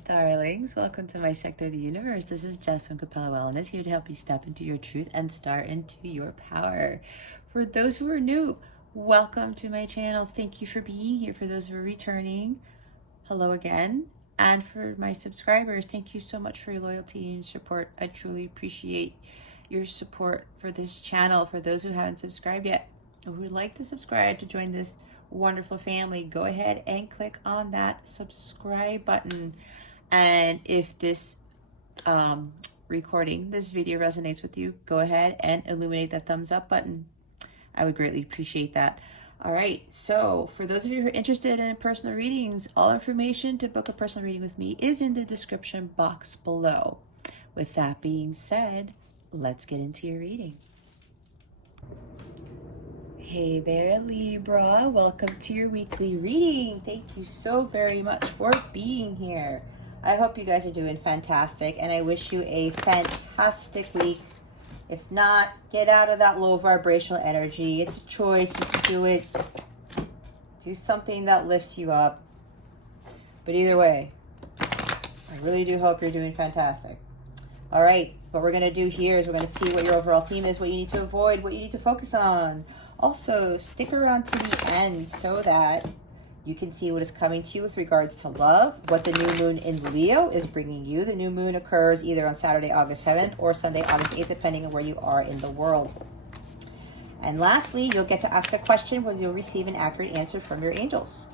darlings. Welcome to my sector of the universe. This is Jess from Capella Wellness, here to help you step into your truth and start into your power. For those who are new, welcome to my channel. Thank you for being here. For those who are returning, hello again. And for my subscribers, thank you so much for your loyalty and support. I truly appreciate your support for this channel. For those who haven't subscribed yet, who would like to subscribe to join this wonderful family, go ahead and click on that subscribe button. And if this this video resonates with you, go ahead and illuminate that thumbs up button. I would greatly appreciate that. All right, so for those of you who are interested in personal readings, all information to book a personal reading with me is in the description box below. With that being said, let's get into your reading. Hey there, Libra. Welcome to your weekly reading. Thank you so very much for being here. I hope you guys are doing fantastic, and I wish you a fantastic week. If not, get out of that low vibrational energy. It's a choice. You can do it. Do something that lifts you up. But either way, I really do hope you're doing fantastic. All right, what we're going to do here is we're going to see what your overall theme is, what you need to avoid, what you need to focus on. Also, stick around to the end so that you can see what is coming to you with regards to love, what the new moon in Leo is bringing you. The new moon occurs either on Saturday, August 7th or Sunday, August 8th, depending on where you are in the world. And lastly, you'll get to ask a question where you'll receive an accurate answer from your angels.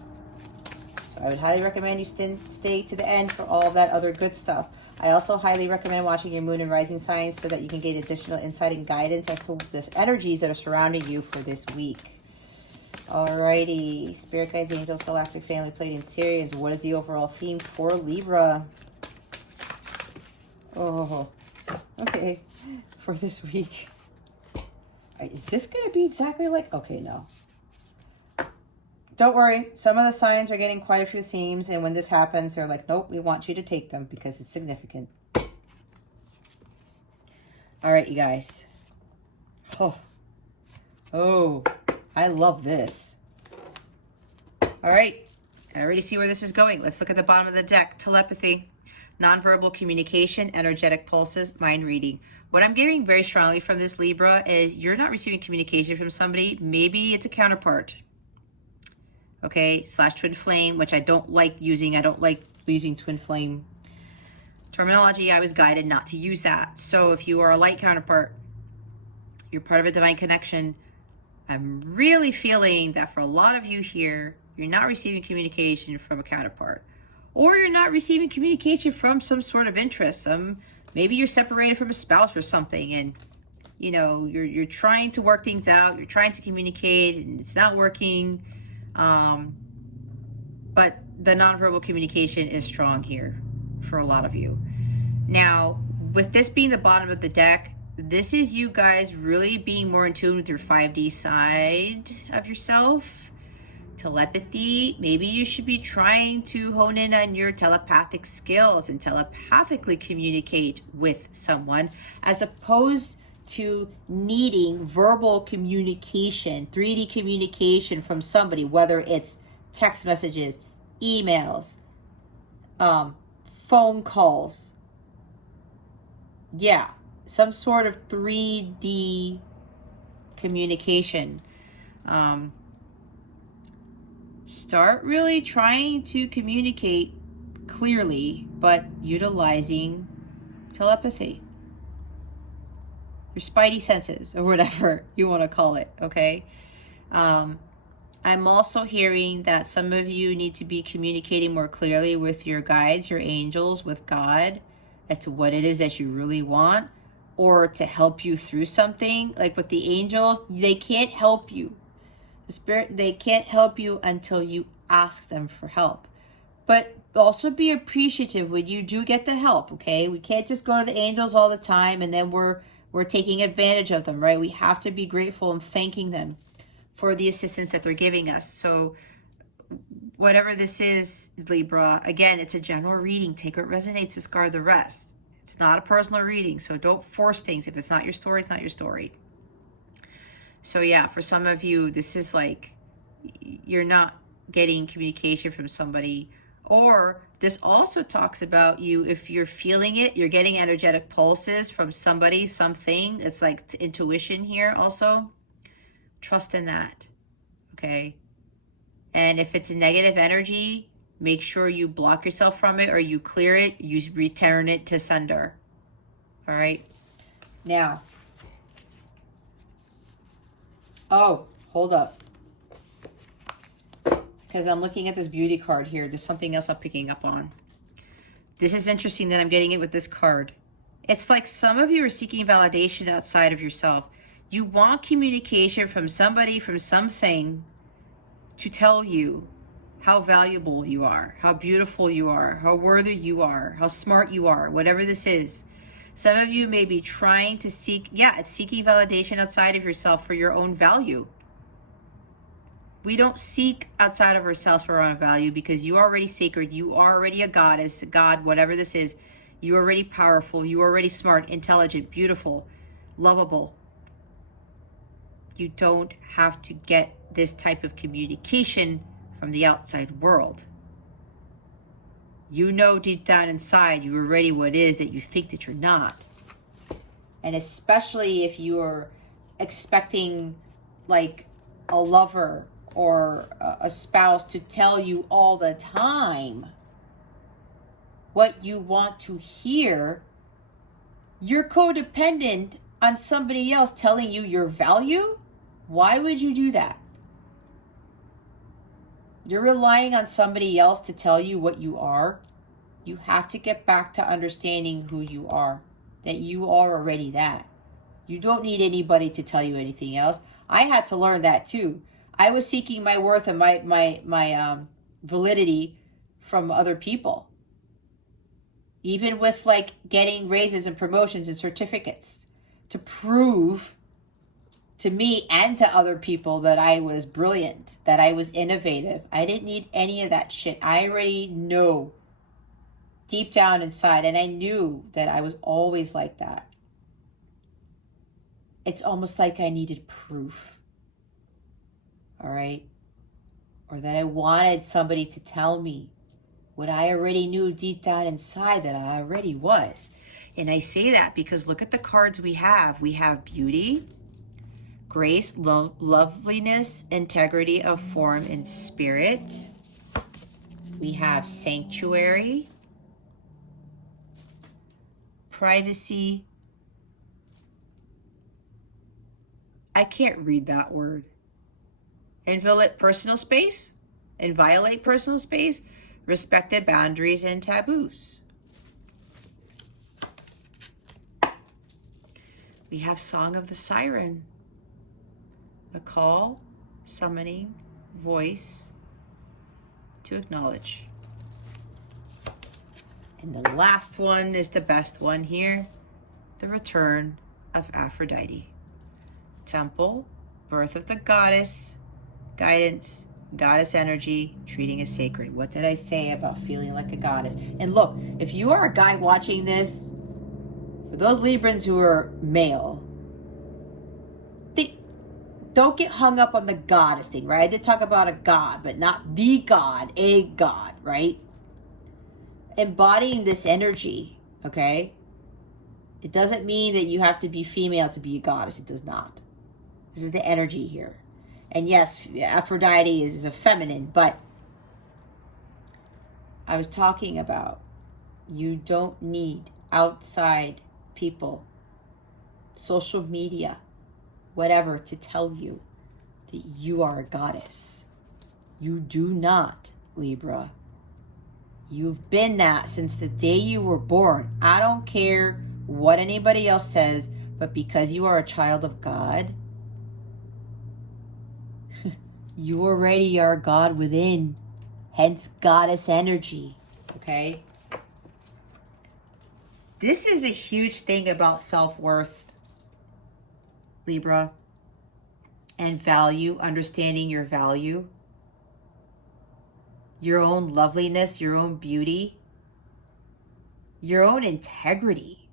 So I would highly recommend you stay to the end for all that other good stuff. I also highly recommend watching your moon and rising signs so that you can gain additional insight and guidance as to the energies that are surrounding you for this week. Alrighty, Spirit Guides, Angels, Galactic Family, Pleiadians, Sirians. What is the overall theme for Libra? Oh, okay, for this week. Is this going to be exactly like... Okay, no. Don't worry, some of the signs are getting quite a few themes, and when this happens, they're like, nope, we want you to take them because it's significant. All right, you guys. Oh, I love this. All right, I already see where this is going. Let's look at the bottom of the deck. Telepathy, nonverbal communication, energetic pulses, mind reading. What I'm getting very strongly from this, Libra, is you're not receiving communication from somebody. Maybe it's a counterpart. Okay, / twin flame, which I don't like using. I don't like using twin flame terminology. I was guided not to use that. So if you are a light counterpart, you're part of a divine connection. I'm really feeling that for a lot of you here, you're not receiving communication from a counterpart, or you're not receiving communication from some sort of interest. Maybe you're separated from a spouse or something, and you know you're trying to work things out. You're trying to communicate, and it's not working. But the nonverbal communication is strong here for a lot of you. Now, with this being the bottom of the deck, this is you guys really being more in tune with your 5D side of yourself. Telepathy, maybe you should be trying to hone in on your telepathic skills and telepathically communicate with someone, as opposed to needing verbal communication, 3D communication from somebody, whether it's text messages, emails, phone calls. Yeah, some sort of 3D communication. Start really trying to communicate clearly, but utilizing telepathy. Your spidey senses, or whatever you want to call it, okay? I'm also hearing that some of you need to be communicating more clearly with your guides, your angels, with God, as to what it is that you really want, or to help you through something. Like with the angels, they can't help you. The spirit, they can't help you until you ask them for help. But also be appreciative when you do get the help, okay? We can't just go to the angels all the time and then we're taking advantage of them, right? We have to be grateful and thanking them for the assistance that they're giving us. So whatever this is, Libra, again, it's a general reading. Take what resonates, discard the rest. It's not a personal reading, so don't force things. If it's not your story, it's not your story. So yeah, for some of you, this is like you're not getting communication from somebody, Or this also talks about you, if you're feeling it, you're getting energetic pulses from somebody, something. It's like intuition here also. Trust in that, okay? And if it's a negative energy, make sure you block yourself from it, or you clear it, you return it to sender. All right? Now, oh, hold up. Because I'm looking at this beauty card here. There's something else I'm picking up on. This is interesting that I'm getting it with this card. It's like some of you are seeking validation outside of yourself. You want communication from somebody, from something, to tell you how valuable you are, how beautiful you are, how worthy you are, how smart you are, whatever this is. Some of you may be trying to seek, it's seeking validation outside of yourself for your own value. We don't seek outside of ourselves for our own value, because you are already sacred. You are already a goddess, a god, whatever this is. You are already powerful. You are already smart, intelligent, beautiful, lovable. You don't have to get this type of communication from the outside world. You know deep down inside you're already what it is that you think that you're not. And especially if you're expecting like a lover or a spouse to tell you all the time what you want to hear, you're codependent on somebody else telling you your value. Why would you do that? You're relying on somebody else to tell you what you are. You have to get back to understanding who you are, that you are already that. You don't need anybody to tell you anything else. I had to learn that too. I was seeking my worth and my validity from other people. Even with like getting raises and promotions and certificates to prove to me and to other people that I was brilliant, that I was innovative. I didn't need any of that shit. I already know deep down inside, and I knew that I was always like that. It's almost like I needed proof. All right? Or that I wanted somebody to tell me what I already knew deep down inside that I already was. And I say that because look at the cards we have. We have beauty, grace, loveliness, integrity of form and spirit. We have sanctuary, privacy. I can't read that word. Inviolate personal space, inviolate personal space, respected boundaries and taboos. We have Song of the Siren, the call, summoning, voice to acknowledge. And the last one is the best one here, the return of Aphrodite. Temple, birth of the goddess, guidance, goddess energy, treating as sacred. What did I say about feeling like a goddess? And look, if you are a guy watching this, for those Librans who are male, don't get hung up on the goddess thing, right? I did talk about a god, but not the god, a god, right? Embodying this energy, okay? It doesn't mean that you have to be female to be a goddess. It does not. This is the energy here. And yes, Aphrodite is a feminine, but I was talking about you don't need outside people, social media, whatever, to tell you that you are a goddess. You do not, Libra. You've been that since the day you were born. I don't care what anybody else says, but because you are a child of God, you already are God within, hence goddess energy, okay? This is a huge thing about self-worth, Libra, and value, understanding your value, your own loveliness, your own beauty, your own integrity.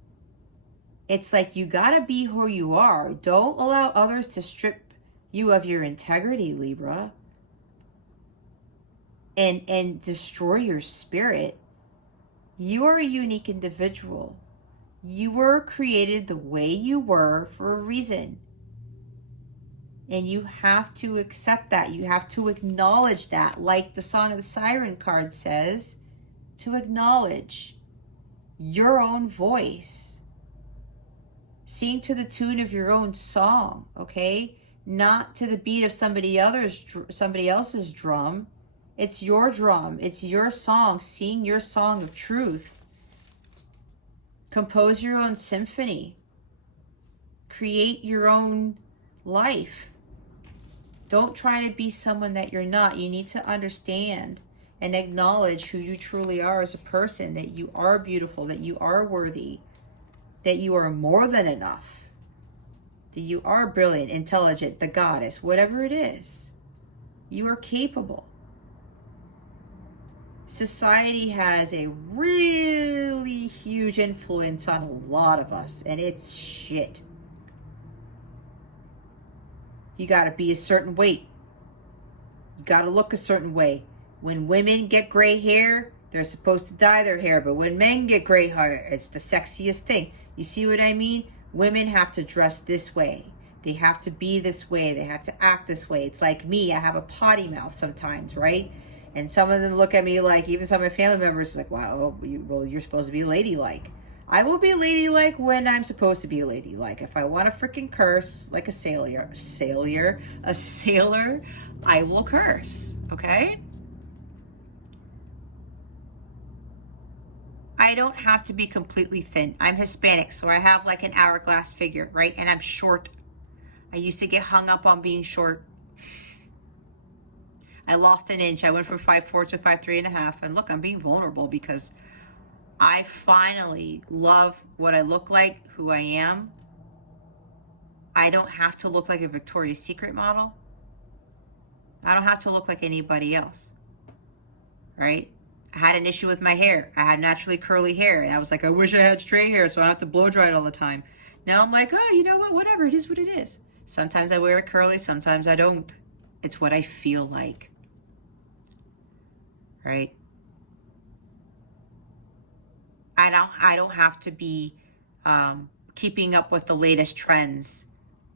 It's like you gotta be who you are. Don't allow others to strip you of your integrity, Libra. and destroy your spirit. You are a unique individual. You were created the way you were for a reason. And you have to accept that. You have to acknowledge that. Like the Song of the Siren card says, to acknowledge your own voice. Sing to the tune of your own song, okay? Not to the beat of somebody else's drum. It's your drum. It's your song. Sing your song of truth. Compose your own symphony. Create your own life. Don't try to be someone that you're not. You need to understand and acknowledge who you truly are as a person, that you are beautiful, that you are worthy, that you are more than enough, that you are brilliant, intelligent, the goddess, whatever it is. You are capable. Society has a really huge influence on a lot of us, and it's shit. You got to be a certain weight. You got to look a certain way. When women get gray hair, they're supposed to dye their hair. But when men get gray hair, it's the sexiest thing. You see what I mean? Women have to dress this way. They have to be this way. They have to act this way. It's like me. I have a potty mouth sometimes, right? And some of them look at me like, even some of my family members, like, wow, well, you're supposed to be ladylike. I will be ladylike when I'm supposed to be ladylike. If I want to freaking curse like a sailor, I will curse, okay? I don't have to be completely thin. I'm Hispanic, so I have like an hourglass figure, right? And I'm short. I used to get hung up on being short. I lost an inch. I went from 5'4" to 5'3.5". And look, I'm being vulnerable because I finally love what I look like, who I am. I don't have to look like a Victoria's Secret model. I don't have to look like anybody else, right? I had an issue with my hair. I had naturally curly hair, and I was like, I wish I had straight hair so I don't have to blow dry it all the time. Now I'm like, oh, you know what? Whatever. It is what it is. Sometimes I wear it curly. Sometimes I don't. It's what I feel like, right? I don't have to be keeping up with the latest trends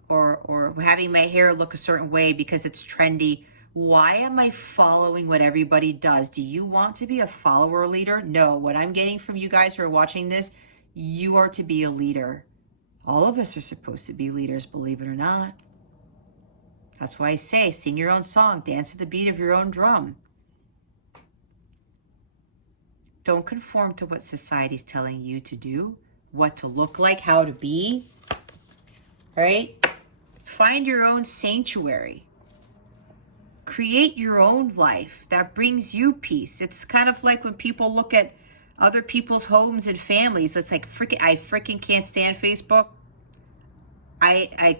or having my hair look a certain way because it's trendy. Why am I following what everybody does? Do you want to be a follower leader? No. What I'm getting from you guys who are watching this, you are to be a leader. All of us are supposed to be leaders, believe it or not. That's why I say, sing your own song, dance to the beat of your own drum. Don't conform to what society's telling you to do, what to look like, how to be, right? Find your own sanctuary. Create your own life that brings you peace. It's kind of like when people look at other people's homes and families. It's like, I freaking can't stand Facebook. I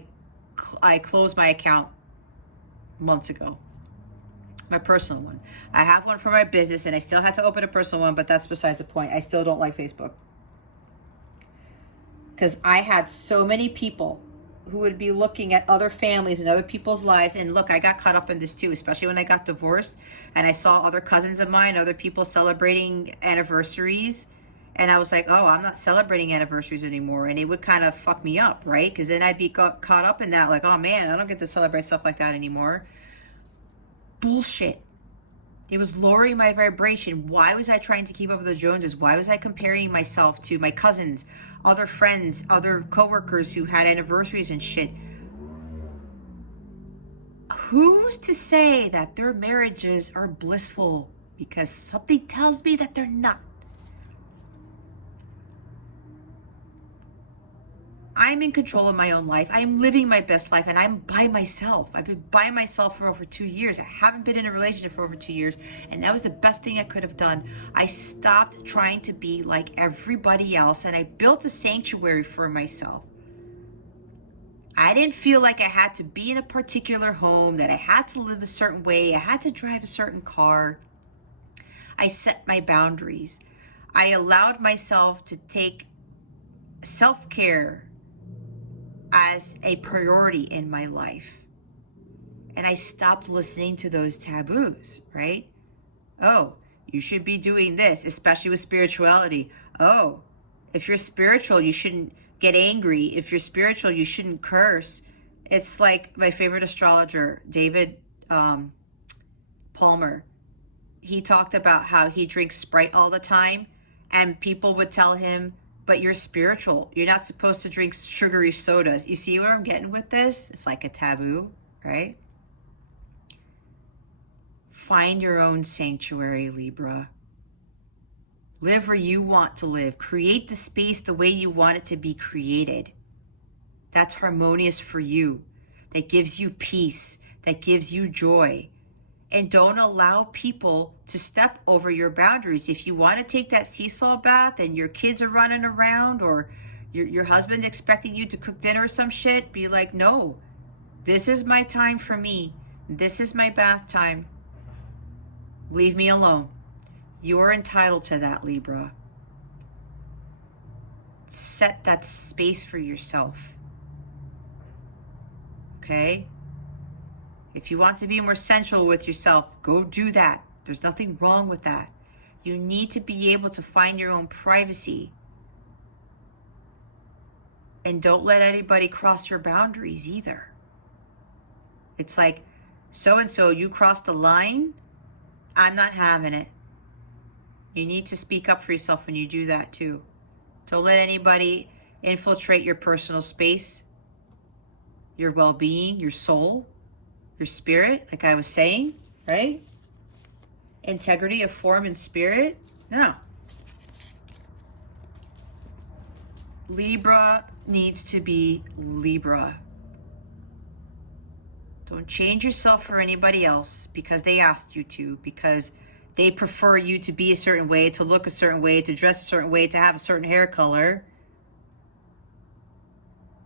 closed my account months ago. My personal one. I have one for my business and I still had to open a personal one, but that's besides the point. I still don't like Facebook. Because I had so many people who would be looking at other families and other people's lives. And look, I got caught up in this too, especially when I got divorced and I saw other cousins of mine, other people celebrating anniversaries. And I was like, oh, I'm not celebrating anniversaries anymore. And it would kind of fuck me up, right? Because then I'd be caught up in that, like, oh man, I don't get to celebrate stuff like that anymore. Bullshit. It was lowering my vibration. Why was I trying to keep up with the Joneses? Why was I comparing myself to my cousins, other friends, other coworkers who had anniversaries and shit? Who's to say that their marriages are blissful? Because something tells me that they're not. I'm in control of my own life. I'm living my best life and I'm by myself. I've been by myself for over 2 years. I haven't been in a relationship for over 2 years. And that was the best thing I could have done. I stopped trying to be like everybody else and I built a sanctuary for myself. I didn't feel like I had to be in a particular home, that I had to live a certain way. I had to drive a certain car. I set my boundaries. I allowed myself to take self-care as a priority in my life. And I stopped listening to those taboos, right? Oh, you should be doing this, especially with spirituality. Oh, if you're spiritual, you shouldn't get angry. If you're spiritual, you shouldn't curse. It's like my favorite astrologer, David Palmer. He talked about how he drinks Sprite all the time, and people would tell him, but you're spiritual. You're not supposed to drink sugary sodas. You see where I'm getting with this? It's like a taboo, right? Find your own sanctuary, Libra. Live where you want to live. Create the space the way you want it to be created. That's harmonious for you. That gives you peace. That gives you joy. And don't allow people to step over your boundaries. If you want to take that sea salt bath and your kids are running around, or your husband expecting you to cook dinner or some shit, be like, no, this is my time for me. This is my bath time. Leave me alone. You're entitled to that, Libra. Set that space for yourself. Okay? If you want to be more sensual with yourself, go do that. There's nothing wrong with that. You need to be able to find your own privacy. And don't let anybody cross your boundaries either. It's like, so-and-so, you crossed the line, I'm not having it. You need to speak up for yourself when you do that too. Don't let anybody infiltrate your personal space, your well-being, your soul, your spirit, like I was saying, right? Integrity of form and spirit. No. Libra needs to be Libra. Don't change yourself for anybody else because they asked you to, because they prefer you to be a certain way, to look a certain way, to dress a certain way, to have a certain hair color.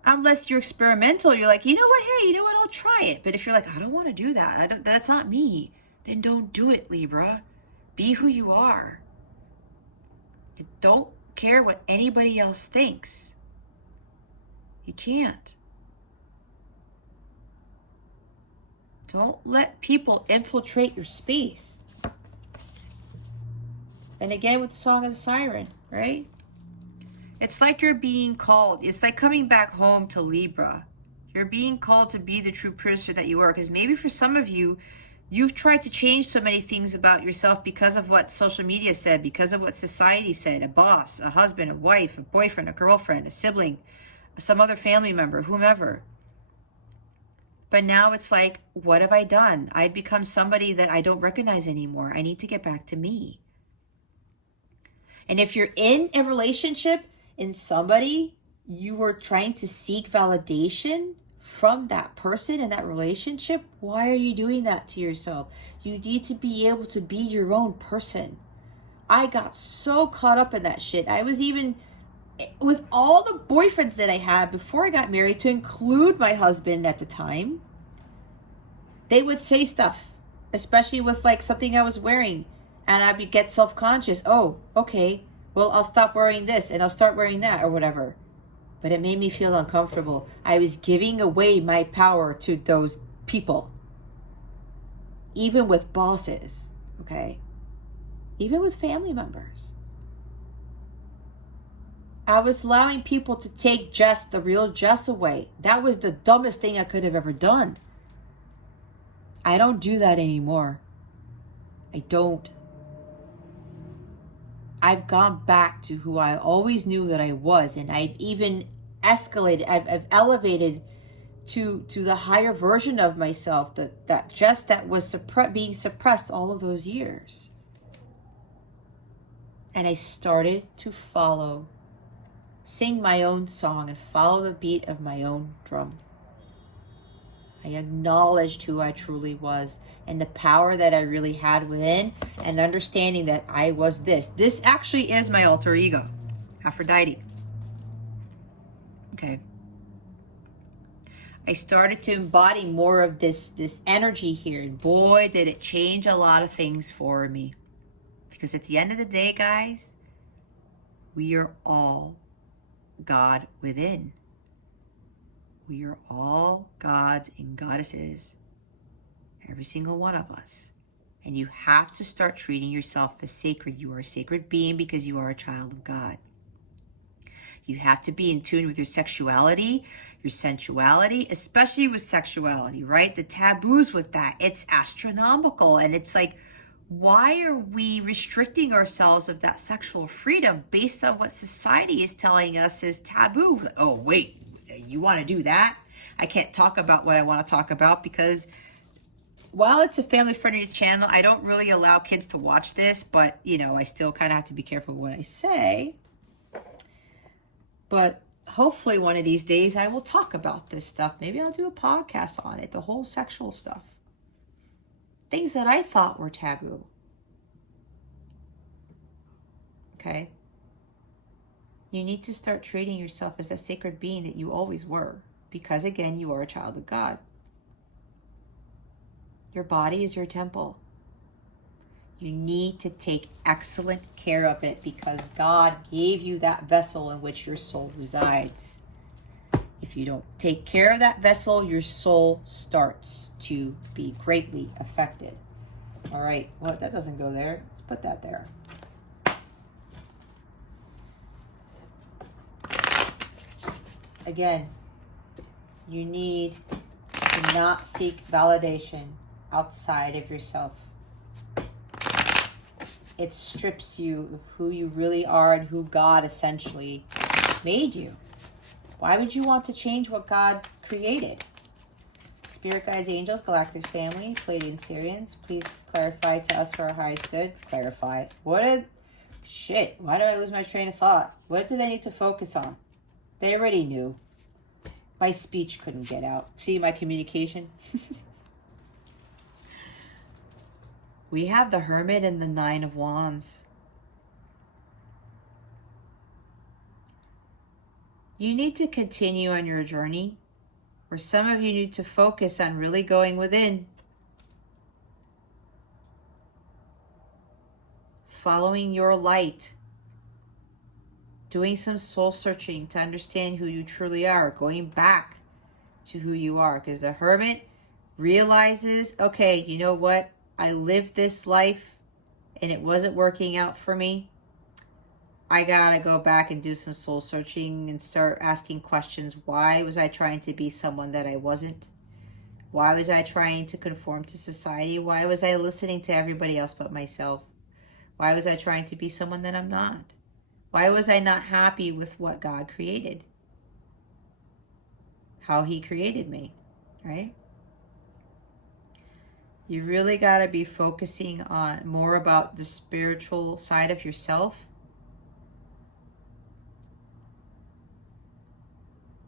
Unless you're experimental, you're like, you know what, hey, you know what, I'll try it. But if you're like, I don't want to do that, that's not me, then don't do it, Libra. Be who you are. Don't care what anybody else thinks. You can't. Don't let people infiltrate your space. And again with the Song of the Siren, right? It's like you're being called. It's like coming back home to Libra. You're being called to be the true person that you are. Because maybe for some of you, you've tried to change so many things about yourself because of what social media said, because of what society said, a boss, a husband, a wife, a boyfriend, a girlfriend, a sibling, some other family member, whomever. But now it's like, what have I done? I've become somebody that I don't recognize anymore. I need to get back to me. And if you're in a relationship and somebody, you were trying to seek validation from that person in that relationship, why are you doing that to yourself? You need to be able to be your own person. I got so caught up in that shit. I was even, with all the boyfriends that I had before I got married, to include my husband at the time, they would say stuff, especially with like something I was wearing. And I'd get self-conscious. Oh, okay, well, I'll stop wearing this and I'll start wearing that or whatever. But it made me feel uncomfortable. I was giving away my power to those people. Even with bosses, okay? Even with family members. I was allowing people to take Jess, the real Jess, away. That was the dumbest thing I could have ever done. I don't do that anymore. I don't. I've gone back to who I always knew that I was, and I've even escalated. I've elevated to the higher version of myself that just that was being suppressed all of those years. And I started to sing my own song and follow the beat of my own drum. I acknowledged who I truly was and the power that I really had within, and understanding that I was this. This actually is my alter ego, Aphrodite. Okay. I started to embody more of this energy here, and boy, did it change a lot of things for me. Because at the end of the day, guys, we are all God within. We are all gods and goddesses, every single one of us. And you have to start treating yourself as sacred. You are a sacred being because you are a child of God. You have to be in tune with your sexuality, your sensuality, especially with sexuality, right? The taboos with that, it's astronomical. And it's like, why are we restricting ourselves of that sexual freedom based on what society is telling us is taboo? Oh, wait, you want to do that? I can't talk about what I want to talk about because while it's a family-friendly channel, I don't really allow kids to watch this, but, you know, I still kind of have to be careful what I say. But hopefully one of these days I will talk about this stuff. Maybe I'll do a podcast on it, the whole sexual stuff. Things that I thought were taboo. Okay? You need to start treating yourself as that sacred being that you always were. Because again, you are a child of God. Your body is your temple. You need to take excellent care of it because God gave you that vessel in which your soul resides. If you don't take care of that vessel, your soul starts to be greatly affected. All right, well, that doesn't go there. Let's put that there. Again, you need to not seek validation outside of yourself. It strips you of who you really are and who God essentially made you. Why would you want to change what God created? Spirit guides, angels, galactic family, Pleiadian Syrians, please clarify to us for our highest good. Clarify. Why did I lose my train of thought? What do they need to focus on? They already knew. My speech couldn't get out. See my communication? We have the Hermit and the Nine of Wands. You need to continue on your journey, or some of you need to focus on really going within, following your light, doing some soul searching to understand who you truly are, going back to who you are. Because the Hermit realizes, okay, you know what? I lived this life and it wasn't working out for me. I gotta go back and do some soul searching and start asking questions. Why was I trying to be someone that I wasn't? Why was I trying to conform to society? Why was I listening to everybody else but myself? Why was I trying to be someone that I'm not? Why was I not happy with what God created? How He created me, right? You really got to be focusing on more about the spiritual side of yourself.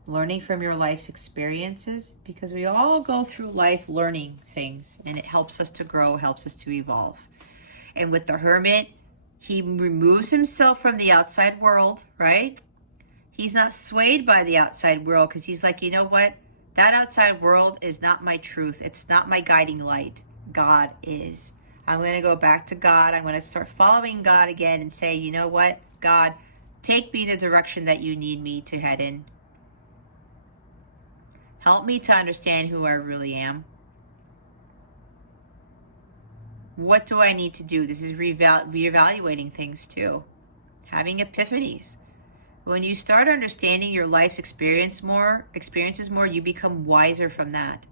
Learning from your life's experiences, because we all go through life learning things and it helps us to grow, helps us to evolve. And with the Hermit, he removes himself from the outside world, right? He's not swayed by the outside world because he's like, you know what? That outside world is not my truth. It's not my guiding light. God is. I'm going to go back to God. I'm going to start following God again and say, you know what? God, take me the direction that you need me to head in. Help me to understand who I really am. What do I need to do? This is reevaluating things too. Having epiphanies. When you start understanding your life's experiences more, you become wiser from that.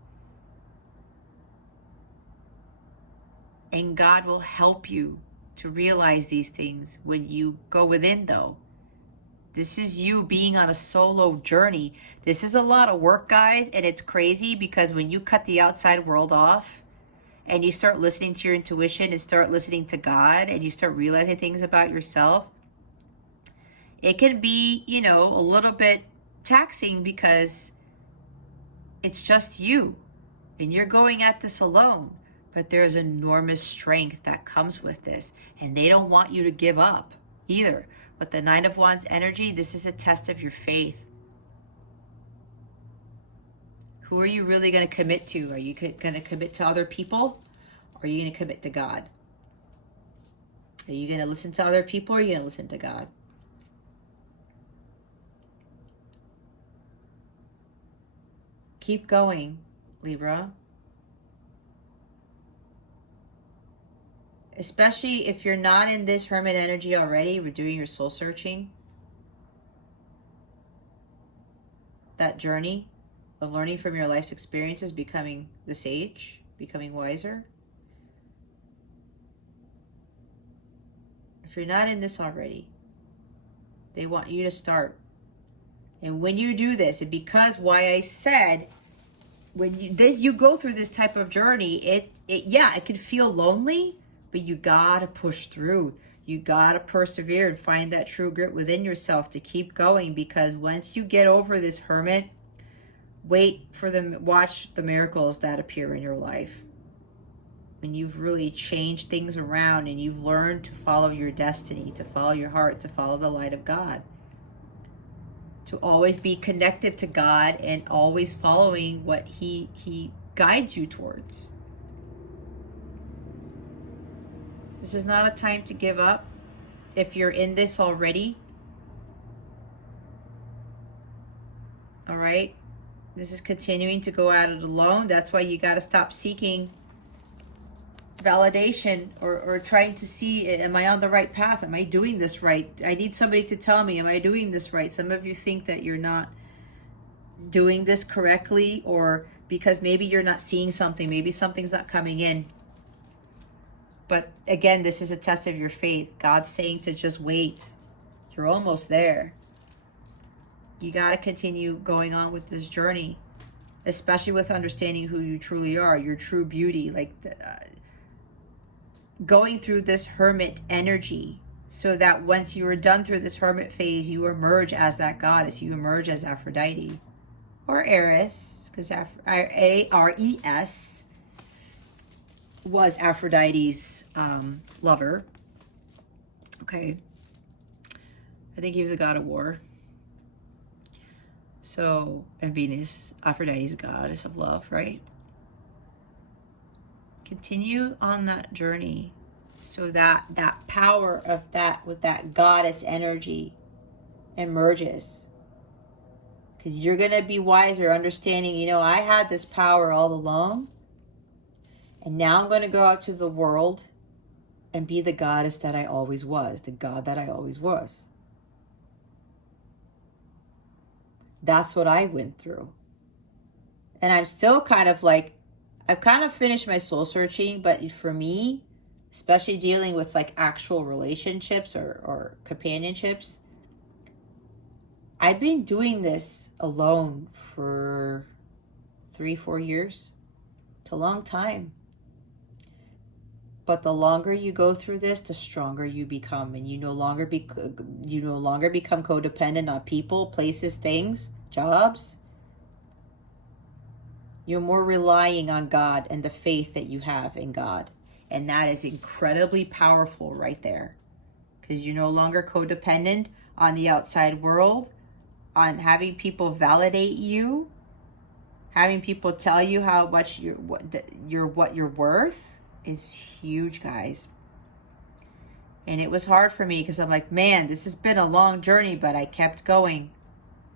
And God will help you to realize these things when you go within, though. This is you being on a solo journey. This is a lot of work, guys, and it's crazy because when you cut the outside world off and you start listening to your intuition and start listening to God and you start realizing things about yourself, it can be, you know, a little bit taxing because it's just you and you're going at this alone. But there's enormous strength that comes with this, and they don't want you to give up either. With the Nine of Wands energy, this is a test of your faith. Who are you really going to commit to? Are you going to commit to other people? Or are you going to commit to God? Are you going to listen to other people or are you going to listen to God? Keep going, Libra. especially if you're not in this hermit energy already, we're doing your soul searching, that journey of learning from your life's experiences, becoming the sage, becoming wiser. If you're not in this already, they want you to start. And when you do this, and because why I said, when you go through this type of journey, it can feel lonely, but you gotta push through. You gotta persevere and find that true grit within yourself to keep going, because once you get over this hermit, watch the miracles that appear in your life. When you've really changed things around and you've learned to follow your destiny, to follow your heart, to follow the light of God, to always be connected to God and always following what He guides you towards. This is not a time to give up. If you're in this already, all right, this is continuing to go at it alone. That's why you got to stop seeking validation or trying to see, am I on the right path? Am I doing this right? I need somebody to tell me, am I doing this right? Some of you think that you're not doing this correctly, or because maybe you're not seeing something, maybe something's not coming in. But again, this is a test of your faith. God's saying to just wait. You're almost there. You got to continue going on with this journey, especially with understanding who you truly are, your true beauty, like going through this hermit energy, so that once you are done through this hermit phase, you emerge as that goddess. You emerge as Aphrodite or Ares, because Ares was Aphrodite's lover. Okay. I think he was a god of war. So, and Venus, Aphrodite's a goddess of love, right? Continue on that journey so that that power of that, with that goddess energy, emerges. Because you're going to be wiser, understanding, I had this power all along. And now I'm going to go out to the world and be the goddess that I always was, the god that I always was. That's what I went through. And I'm still kind of like, I've kind of finished my soul searching, but for me, especially dealing with like actual relationships or companionships, I've been doing this alone for 3-4 years. It's a long time. But the longer you go through this, the stronger you become, and you no longer become codependent on people, places, things, jobs. You're more relying on God and the faith that you have in God. And that is incredibly powerful right there. Because you're no longer codependent on the outside world, on having people validate you, having people tell you how much what you're worth is huge, guys. And it was hard for me because I'm like, man, this has been a long journey, but I kept going.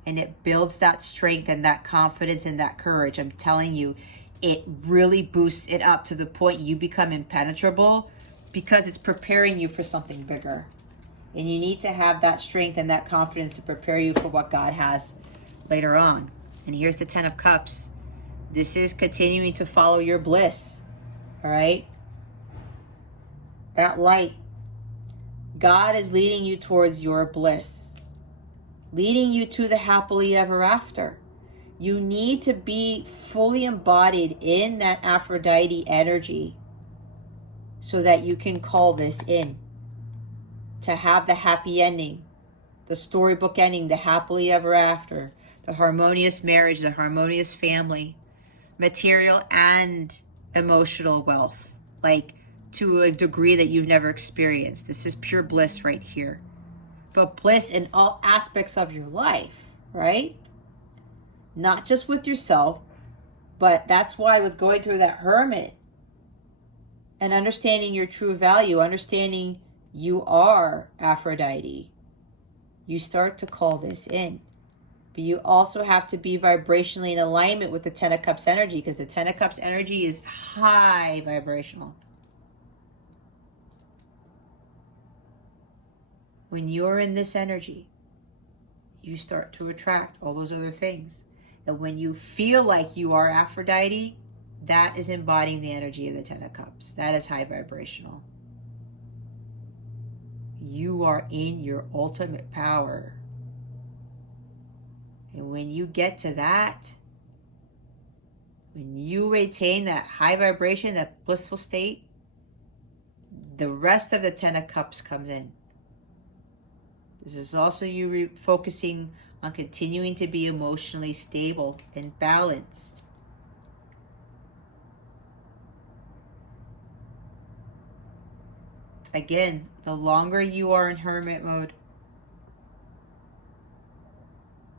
And it builds that strength and that confidence and that courage. I'm telling you, it really boosts it up to the point you become impenetrable, because it's preparing you for something bigger. And you need to have that strength and that confidence to prepare you for what God has later on. And here's the 10 of Cups. This is continuing to follow your bliss. All right? That light. God is leading you towards your bliss, leading you to the happily ever after. You need to be fully embodied in that Aphrodite energy so that you can call this in, to have the happy ending, the storybook ending, the happily ever after, the harmonious marriage, the harmonious family, material and emotional wealth, like to a degree that you've never experienced. This is pure bliss right here. But bliss in all aspects of your life, right? Not just with yourself, but that's why with going through that hermit and understanding your true value, understanding you are Aphrodite, you start to call this in. But you also have to be vibrationally in alignment with the 10 of Cups energy, because the 10 of Cups energy is high vibrational. When you're in this energy, you start to attract all those other things. And when you feel like you are Aphrodite, that is embodying the energy of the Ten of Cups. That is high vibrational. You are in your ultimate power. And when you get to that, when you retain that high vibration, that blissful state, the rest of the Ten of Cups comes in. This is also you focusing on continuing to be emotionally stable and balanced. Again, the longer you are in hermit mode,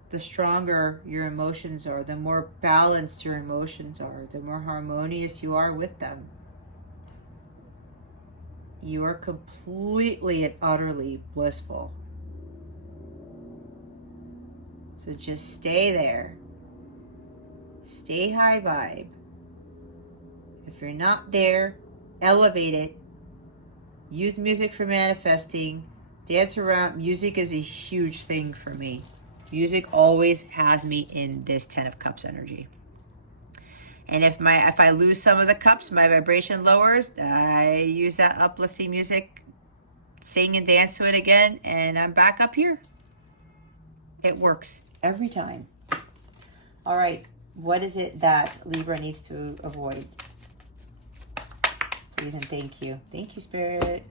the stronger your emotions are, the more balanced your emotions are, the more harmonious you are with them. You are completely and utterly blissful. So just stay there. Stay high vibe. If you're not there, elevate it. Use music for manifesting. Dance around. Music is a huge thing for me. Music always has me in this Ten of Cups energy. And if I lose some of the cups, my vibration lowers, I use that uplifting music, sing and dance to it again, and I'm back up here. It works every time. All right, what is it that Libra needs to avoid? Please and thank you. Thank you, Spirit.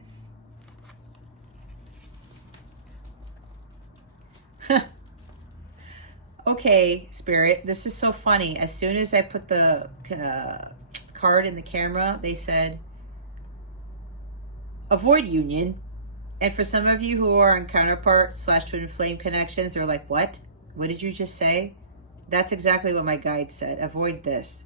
Okay, Spirit, this is so funny. As soon as I put the card in the camera, they said, avoid union. And for some of you who are on counterpart / twin flame connections, they're like, what? What did you just say? That's exactly what my guide said. Avoid this.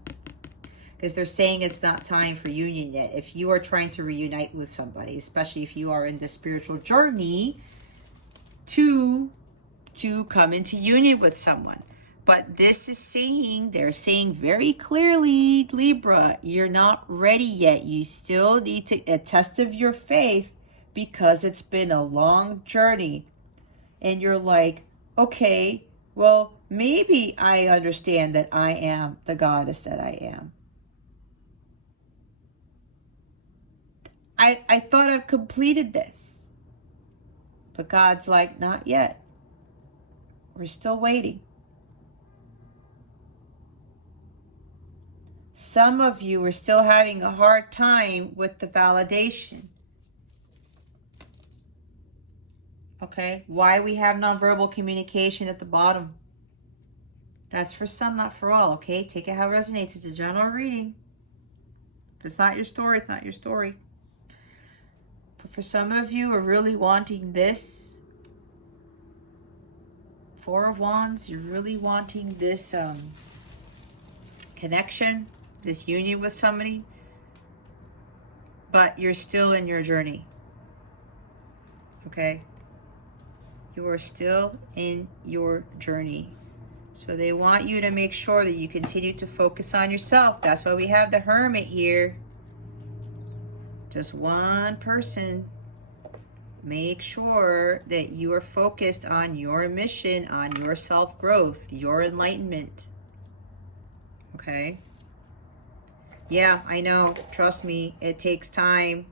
Because they're saying it's not time for union yet. If you are trying to reunite with somebody, especially if you are in the spiritual journey to come into union with someone. But this is saying, they're saying very clearly, Libra, you're not ready yet. You still need a test of your faith because it's been a long journey. And you're like, okay, well, maybe I understand that I am the goddess that I am. I thought I've completed this. But God's like, not yet. We're still waiting. Some of you are still having a hard time with the validation. Okay, why we have nonverbal communication at the bottom. That's for some, not for all, okay? Take it how it resonates. It's a general reading. If it's not your story, it's not your story. But for some of you who are really wanting this, Four of Wands, you're really wanting this connection, this union with somebody, but you're still in your journey, okay? You are still in your journey. So they want you to make sure that you continue to focus on yourself. That's why we have the Hermit here. Just one person. Make sure that you are focused on your mission, on your self-growth, your enlightenment. Okay? Yeah, I know. Trust me, it takes time.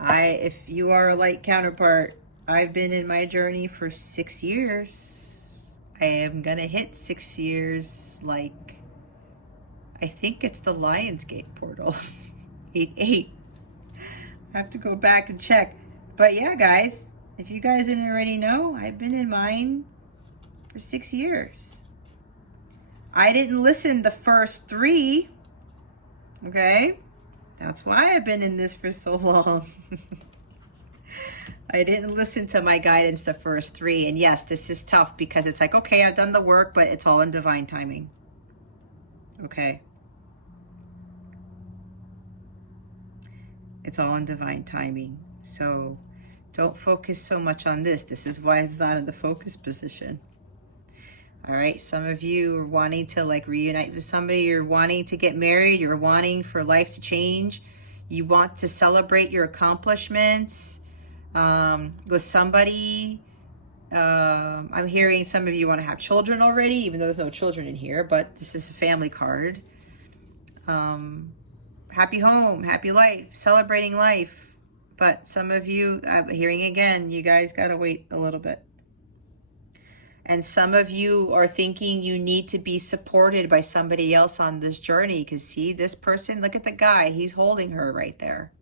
If you are a light counterpart, I've been in my journey for 6 years. I am gonna hit 6 years, like, I think it's the Lionsgate portal. 8-8. I have to go back and check. But yeah, guys, if you guys didn't already know, I've been in mine for 6 years. I didn't listen the first 3. Okay? That's why I've been in this for so long. I didn't listen to my guidance the first 3. And yes, this is tough because it's like, okay, I've done the work, but it's all in divine timing. Okay? It's all in divine timing. So don't focus so much on this. This is why it's not in the focus position. All right, some of you are wanting to like reunite with somebody. You're wanting to get married. You're wanting for life to change. You want to celebrate your accomplishments. with somebody. I'm hearing some of you want to have children already, even though there's no children in here, but this is a family card. Happy home, happy life, celebrating life. But some of you, I'm hearing again, you guys got to wait a little bit. And some of you are thinking you need to be supported by somebody else on this journey. Because see, this person, look at the guy, he's holding her right there.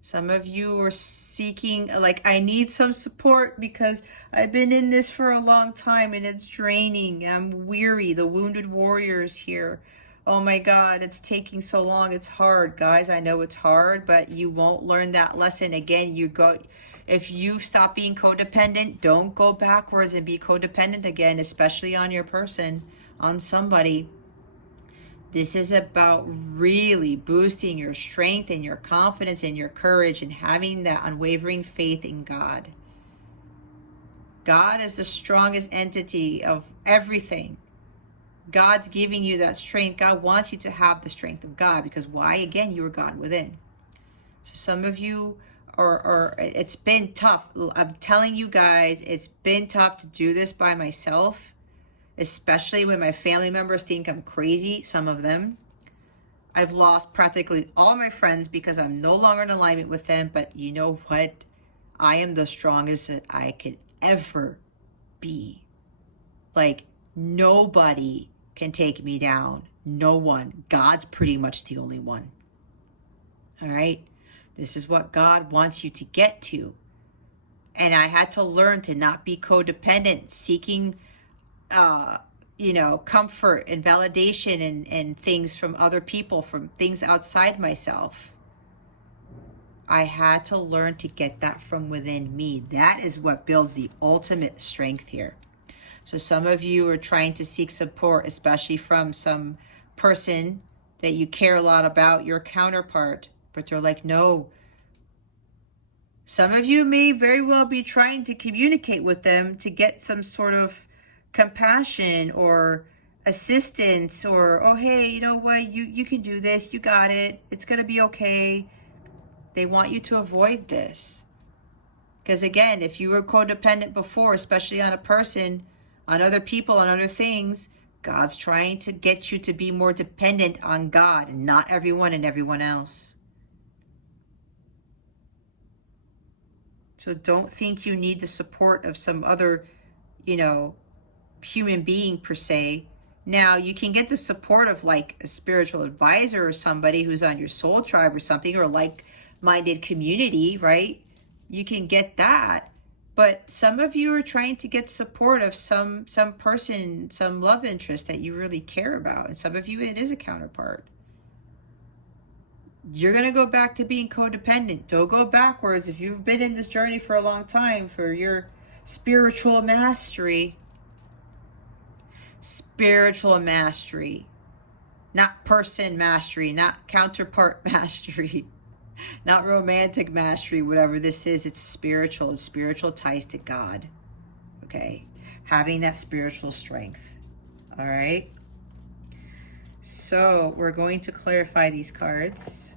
Some of you are seeking, like, I need some support because I've been in this for a long time and it's draining. I'm weary. The wounded warriors here. Oh my God, it's taking so long. It's hard, guys. I know it's hard, but you won't learn that lesson again. If you stop being codependent, don't go backwards and be codependent again, especially on your person, on somebody. This is about really boosting your strength and your confidence and your courage and having that unwavering faith in God. God is the strongest entity of everything. God's giving you that strength. God wants you to have the strength of God because why? Again, you are God within. So some of you it's been tough. I'm telling you guys, it's been tough to do this by myself. Especially when my family members think I'm crazy, some of them. I've lost practically all my friends because I'm no longer in alignment with them. But you know what? I am the strongest that I could ever be. Like, nobody can take me down. No one. God's pretty much the only one. All right? This is what God wants you to get to. And I had to learn to not be codependent, seeking comfort and validation and things from other people, from things outside myself. I had to learn to get that from within me. That is what builds the ultimate strength here. So some of you are trying to seek support, especially from some person that you care a lot about, your counterpart, but they're like, no. Some of you may very well be trying to communicate with them to get some sort of compassion or assistance, or, oh, hey, you know what, you can do this, you got it, it's going to be okay. They want you to avoid this. Because again, if you were codependent before, especially on a person, on other people, on other things, God's trying to get you to be more dependent on God and not everyone and everyone else. So don't think you need the support of some other, human being per se. Now, you can get the support of like a spiritual advisor or somebody who's on your soul tribe or something, or like-minded community, right? You can get that. But some of you are trying to get support of some person, some love interest that you really care about. And some of you, it is a counterpart. You're going to go back to being codependent. Don't go backwards. If you've been in this journey for a long time, for your spiritual mastery, not person mastery, not counterpart mastery, not romantic mastery, whatever this is, it's spiritual. It's spiritual ties to God. Okay? Having that spiritual strength. All right? So we're going to clarify these cards.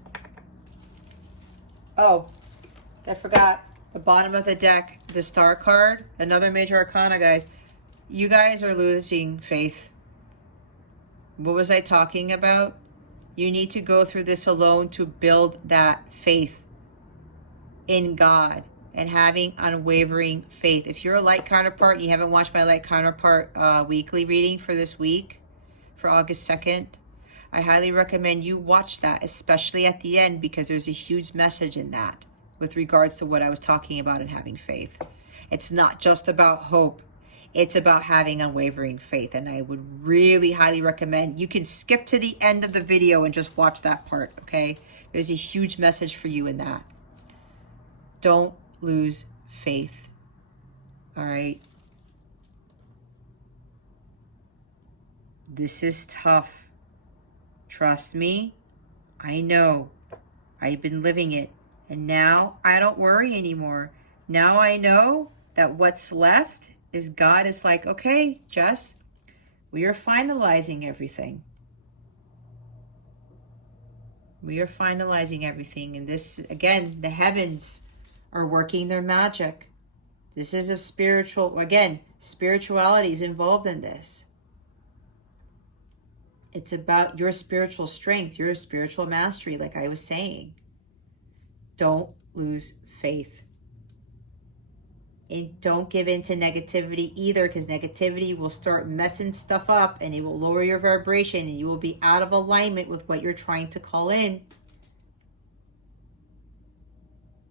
Oh, I forgot the bottom of the deck, the Star card, another major arcana, guys. You guys are losing faith. What was I talking about? You need to go through this alone to build that faith in God and having unwavering faith. If you're a light counterpart and you haven't watched my light counterpart weekly reading for this week, for August 2nd, I highly recommend you watch that, especially at the end, because there's a huge message in that with regards to what I was talking about and having faith. It's not just about hope. It's about having unwavering faith. And I would really highly recommend you can skip to the end of the video and just watch that part, okay? There's a huge message for you in that. Don't lose faith, all right? This is tough. Trust me, I know. I've been living it. And now I don't worry anymore. Now I know that what's left is God is like, okay, Jess, we are finalizing everything. We are finalizing everything. And this, again, the heavens are working their magic. This is a spiritual, again, spirituality is involved in this. It's about your spiritual strength, your spiritual mastery, like I was saying. Don't lose faith. And don't give in to negativity either, because negativity will start messing stuff up and it will lower your vibration and you will be out of alignment with what you're trying to call in.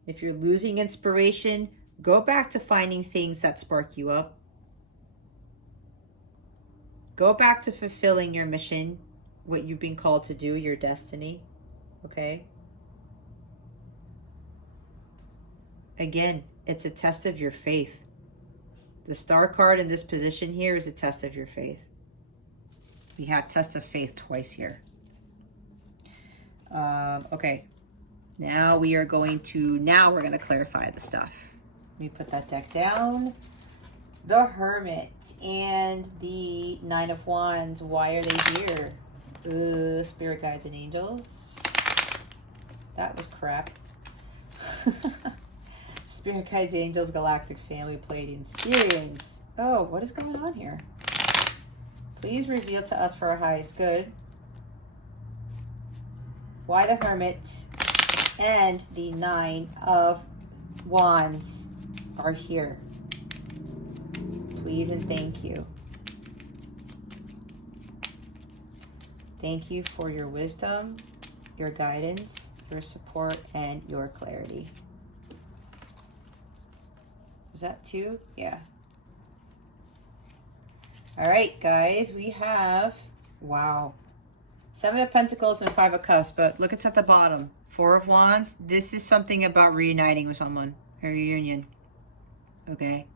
If you're losing inspiration, go back to finding things that spark you up. Go back to fulfilling your mission, what you've been called to do, your destiny. Okay? Again, it's a test of your faith. The star card in this position here is a test of your faith. We have test of faith twice here. Okay. Now we're going to clarify the stuff. Let me put that deck down. The Hermit and the Nine of Wands. Why are they here? Spirit guides and angels. That was crap. Spirit guides, angels, galactic family, Pleiadians, Sirians. Oh, what is going on here? Please reveal to us for our highest good. Why the Hermit and the Nine of Wands are here. Please and thank you. Thank you for your wisdom, your guidance, your support, and your clarity. Is that two? Yeah. All right, guys, we have, wow, Seven of Pentacles and Five of Cups, but look, it's at the bottom. Four of Wands. This is something about reuniting with someone, a reunion. Okay.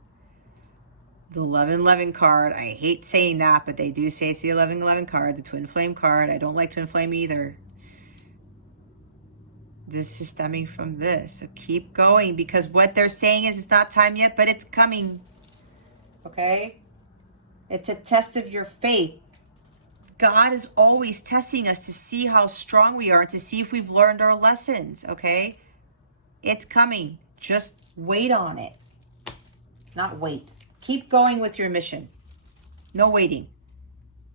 The 1111 card. I hate saying that, but they do say it's the 1111 card, the twin flame card. I don't like twin flame either. This is stemming from this. So keep going, because what they're saying is it's not time yet, but it's coming. Okay? It's a test of your faith. God is always testing us to see how strong we are and to see if we've learned our lessons. Okay? It's coming. Just wait on it. Not wait. Keep going with your mission. No waiting.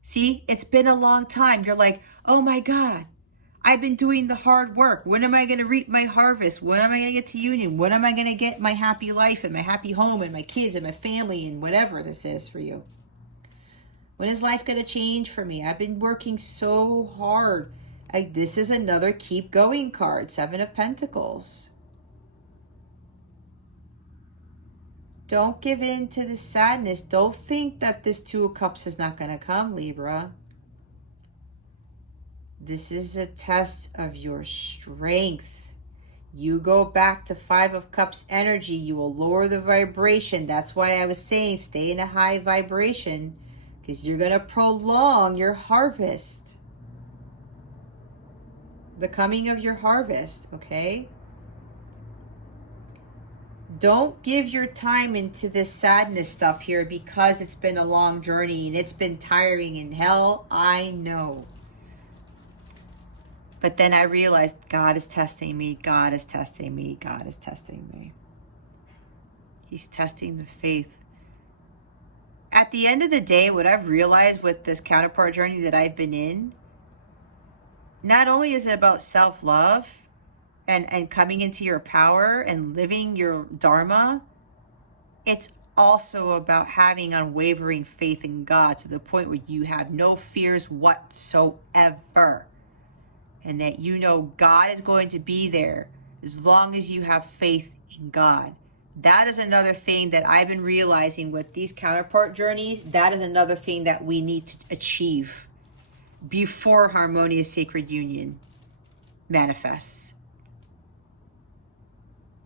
See, it's been a long time. You're like, oh my God, I've been doing the hard work. When am I going to reap my harvest? When am I going to get to union? When am I going to get my happy life and my happy home and my kids and my family and whatever this is for you? When is life going to change for me? I've been working so hard. This is another keep going card, Seven of Pentacles. Don't give in to the sadness. Don't think that this Two of Cups is not going to come, Libra. This is a test of your strength. You go back to Five of Cups energy, you will lower the vibration. That's why I was saying stay in a high vibration, because you're going to prolong your harvest. The coming of your harvest, okay? Don't give your time into this sadness stuff here, because it's been a long journey and it's been tiring, and hell, I know. But then I realized God is testing me, God is testing me, God is testing me. He's testing the faith. At the end of the day, what I've realized with this counterpart journey that I've been in, not only is it about self-love and coming into your power and living your dharma, it's also about having unwavering faith in God to the point where you have no fears whatsoever. And that you know God is going to be there as long as you have faith in God. That is another thing that I've been realizing with these counterpart journeys. That is another thing that we need to achieve before harmonious sacred union manifests.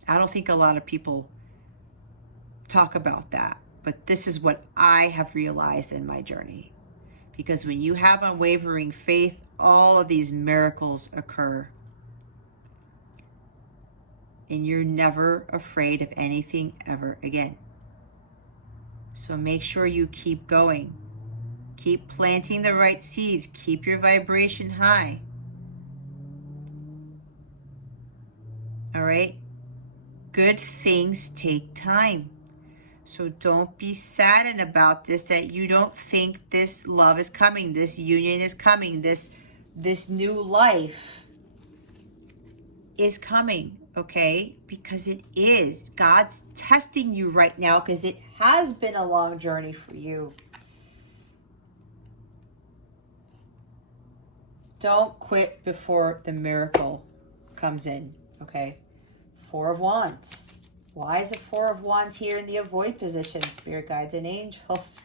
I don't think a lot of people talk about that, but this is what I have realized in my journey. Because when you have unwavering faith, all of these miracles occur. And you're never afraid of anything ever again. So make sure you keep going. Keep planting the right seeds. Keep your vibration high. All right? Good things take time. So don't be saddened about this, that you don't think this love is coming, this union is coming, this new life is coming, okay? Because it is. God's testing you right now because it has been a long journey for you. Don't quit before the miracle comes in, okay? Four of Wands. Why is it Four of Wands here in the avoid position, spirit guides and angels?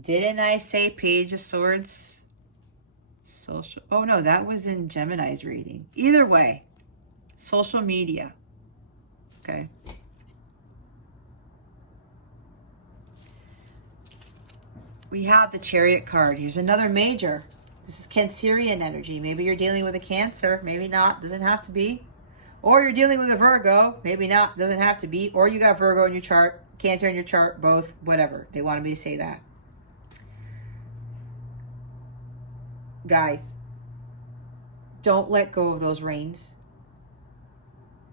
Didn't I say Page of Swords? Social. Oh, no, that was in Gemini's reading. Either way, social media. Okay. We have the Chariot card. Here's another major. This is Cancerian energy. Maybe you're dealing with a Cancer. Maybe not. Doesn't have to be. Or you're dealing with a Virgo. Maybe not. Doesn't have to be. Or you got Virgo in your chart. Cancer in your chart. Both. Whatever. They wanted me to say that. Guys, don't let go of those reins.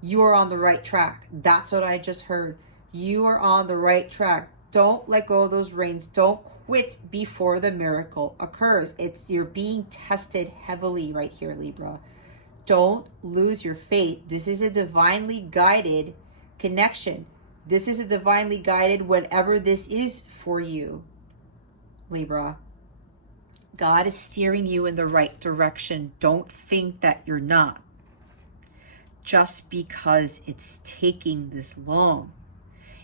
You are on the right track. That's what I just heard. You are on the right track. Don't let go of those reins. Don't quit before the miracle occurs. You're being tested heavily right here, Libra. Don't lose your faith. This is a divinely guided connection. This is a divinely guided whatever this is for you, Libra. God is steering you in the right direction. Don't think that you're not. Just because it's taking this long.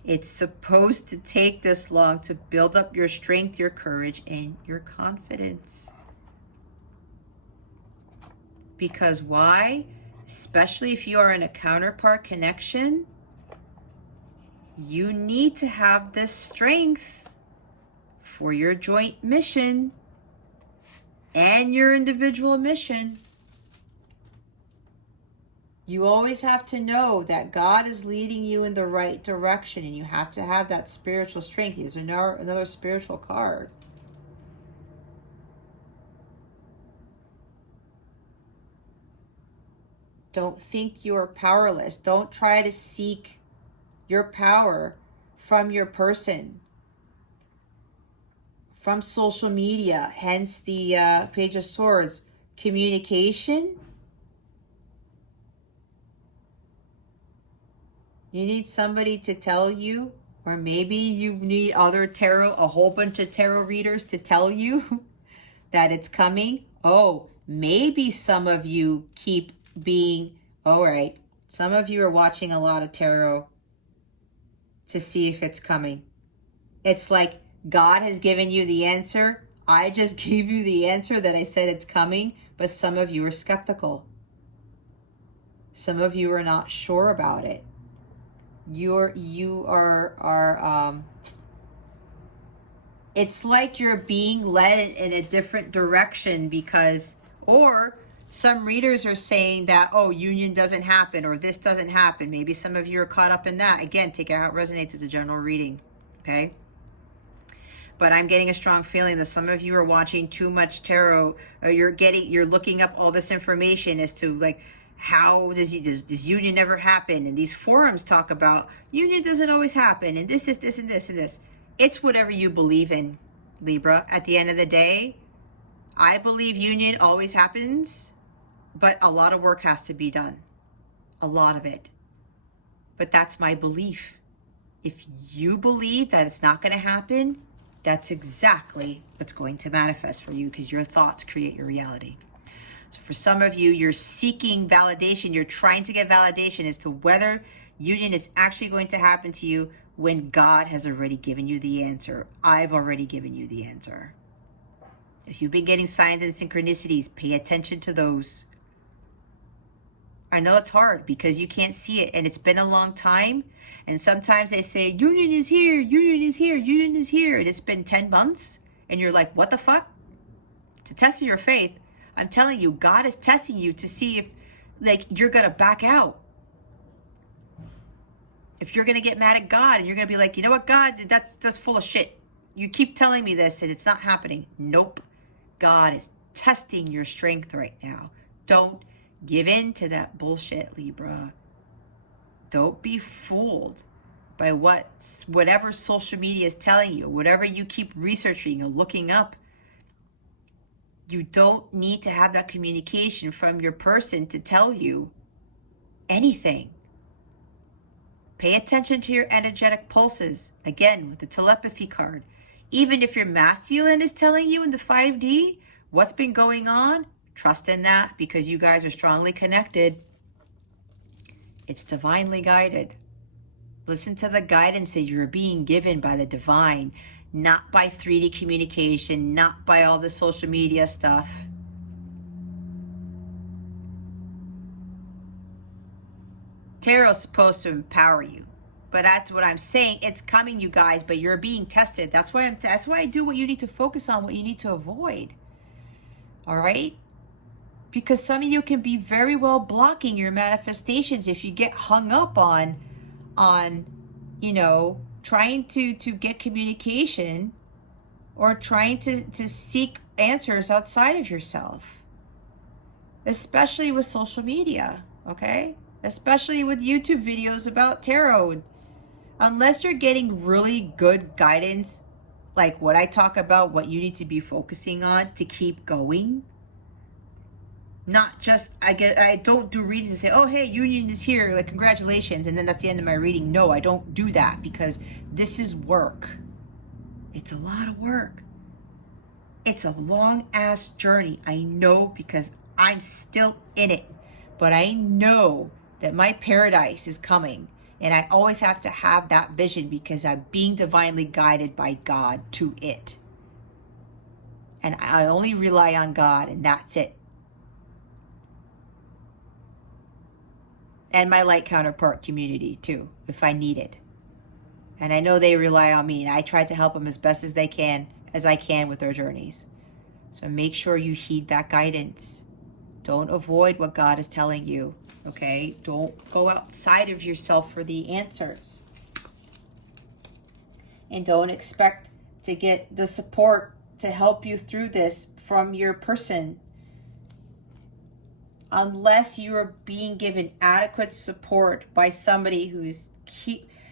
It's supposed to take this long to build up your strength, your courage, and your confidence. Because why? Especially if you are in a counterpart connection, you need to have this strength for your joint mission and your individual mission. You always have to know that God is leading you in the right direction, and you have to have that spiritual strength. Here's another spiritual card. Don't think you're powerless. Don't try to seek your power from your person, from social media, hence the Page of Swords. Communication. You need somebody to tell you, or maybe you need other tarot, a whole bunch of tarot readers to tell you that it's coming. Oh, maybe some of you keep being, all right, some of you are watching a lot of tarot to see if it's coming. It's like God has given you the answer. I just gave you the answer that I said it's coming, but some of you are skeptical. Some of you are not sure about it. You are it's like you're being led in a different direction because, or some readers are saying that, oh, union doesn't happen or this doesn't happen. Maybe some of you are caught up in that. Again, take it how it resonates. It's a general reading, okay? But I'm getting a strong feeling that some of you are watching too much tarot. You're looking up all this information as to like, how does union never happen? And these forums talk about union doesn't always happen and this, and this, and this. It's whatever you believe in, Libra. At the end of the day, I believe union always happens, but a lot of work has to be done. A lot of it. But that's my belief. If you believe that it's not going to happen, that's exactly what's going to manifest for you because your thoughts create your reality. So for some of you, you're seeking validation. You're trying to get validation as to whether union is actually going to happen to you when God has already given you the answer. I've already given you the answer. If you've been getting signs and synchronicities, pay attention to those. I know it's hard because you can't see it and it's been a long time. And sometimes they say, union is here, union is here, union is here. And it's been 10 months and you're like, what the fuck? To test your faith, I'm telling you, God is testing you to see if like you're going to back out. If you're going to get mad at God and you're going to be like, you know what, God, that's just full of shit. You keep telling me this and it's not happening. Nope. God is testing your strength right now. Don't Give in to that bullshit, Libra. Don't be fooled by whatever social media is telling you, whatever you keep researching or looking up. You don't need to have that communication from your person to tell you anything. Pay attention to your energetic pulses. Again, with the telepathy card. Even if your masculine is telling you in the 5D what's been going on, trust in that because you guys are strongly connected. It's divinely guided. Listen to the guidance that you're being given by the divine, not by 3D communication, not by all the social media stuff. Tarot's supposed to empower you, but that's what I'm saying. It's coming, you guys, but you're being tested. That's why I do what you need to focus on, what you need to avoid. All right? Because some of you can be very well blocking your manifestations if you get hung up on you know, trying to get communication or trying to seek answers outside of yourself. Especially with social media, okay? Especially with YouTube videos about tarot. Unless you're getting really good guidance, like what I talk about, what you need to be focusing on to keep going. Not just, I don't do readings and say, oh, hey, union is here, like, congratulations, and then that's the end of my reading. No, I don't do that because this is work. It's a lot of work. It's a long-ass journey. I know because I'm still in it. But I know that my paradise is coming. And I always have to have that vision because I'm being divinely guided by God to it. And I only rely on God, and that's it. And my light counterpart community too, if I need it. And I know they rely on me, and I try to help them as best as I can with their journeys. So make sure you heed that guidance. Don't avoid what God is telling you, okay? Don't go outside of yourself for the answers. And don't expect to get the support to help you through this from your person unless you are being given adequate support by somebody who's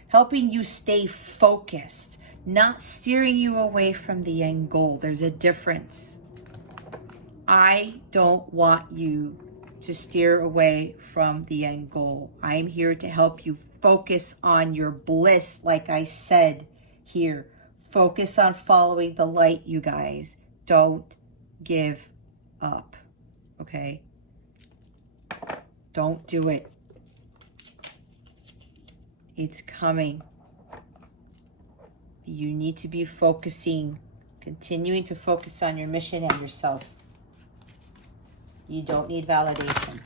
helping you stay focused, not steering you away from the end goal. There's a difference. I don't want you to steer away from the end goal. I'm here to help you focus on your bliss, like I said here. Focus on following the light, you guys. Don't give up, okay? Don't do it. It's coming. You need to be focusing, continuing to focus on your mission and yourself. You don't need validation.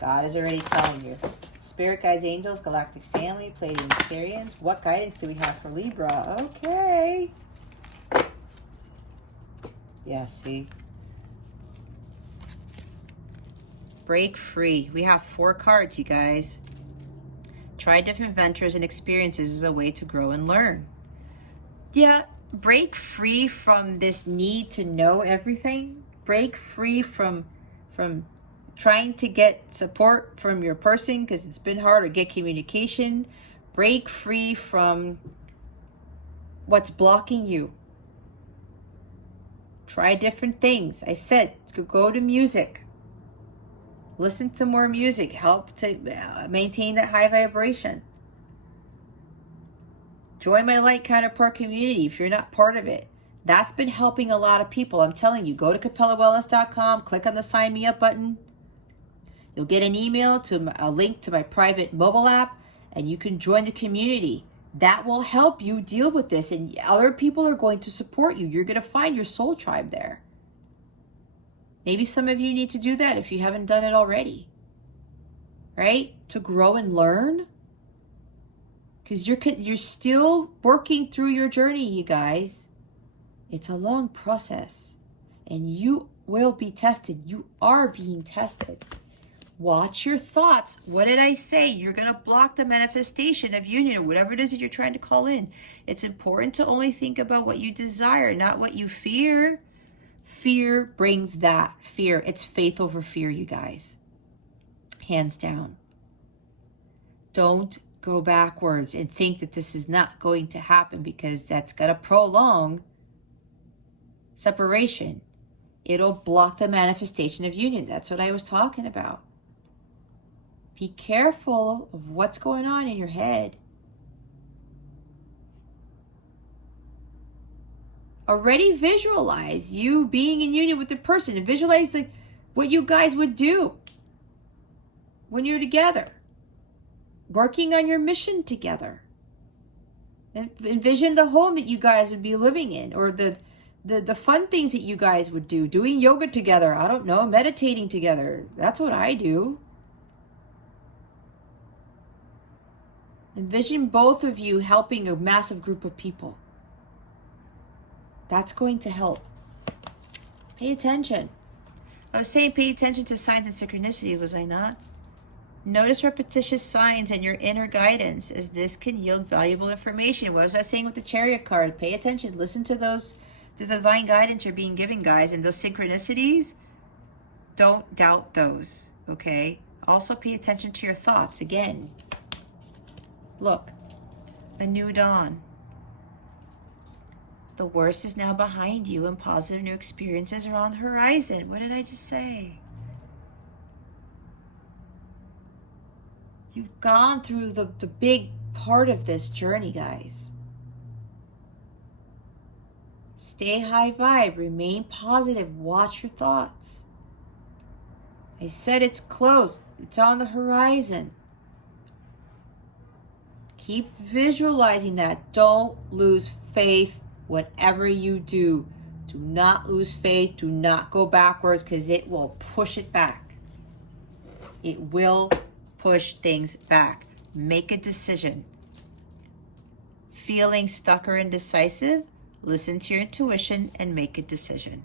God is already telling you. Spirit guides, angels, galactic family, Pleiadian Sirians. What guidance do we have for Libra? Okay. Yeah, see? Break free. We have 4 cards, you guys. Try different ventures and experiences as a way to grow and learn. Yeah, break free from this need to know everything. Break free from trying to get support from your person because it's been hard to get communication. Break free from what's blocking you. Try different things. I said, go to music. Listen to more music. Help to maintain that high vibration. Join my light counterpart community if you're not part of it. That's been helping a lot of people. I'm telling you, go to capellawellness.com, click on the sign me up button. You'll get an email to a link to my private mobile app, and you can join the community. That will help you deal with this, and other people are going to support you. You're going to find your soul tribe there. Maybe some of you need to do that if you haven't done it already, right? To grow and learn. Because you're still working through your journey, you guys. It's a long process. And you will be tested. You are being tested. Watch your thoughts. What did I say? You're going to block the manifestation of union or whatever it is that you're trying to call in. It's important to only think about what you desire, not what you fear. Fear brings that. Fear. It's faith over fear, you guys. Hands down. Don't go backwards and think that this is not going to happen, because that's going to prolong separation. It'll block the manifestation of union. That's what I was talking about. Be careful of what's going on in your head. Already visualize you being in union with the person, and visualize like what you guys would do when you're together, working on your mission together. And envision the home that you guys would be living in, or the fun things that you guys would do, doing yoga together, I don't know, meditating together. That's what I do. Envision both of you helping a massive group of people. That's going to help. Pay attention. I was saying pay attention to signs and synchronicity, was I not? Notice repetitious signs and your inner guidance, as this can yield valuable information. What was I saying with the Chariot card? Pay attention. Listen to those, the divine guidance you're being given, guys. And those synchronicities, don't doubt those, okay? Also pay attention to your thoughts. Again, look, a new dawn. The worst is now behind you, and positive new experiences are on the horizon. What did I just say? You've gone through the big part of this journey, guys. Stay high vibe. Remain positive. Watch your thoughts. I said it's close. It's on the horizon. Keep visualizing that. Don't lose faith. Whatever you do, do not lose faith. Do not go backwards, because it will push it back. It will push things back. Make a decision. Feeling stuck or indecisive? Listen to your intuition and make a decision.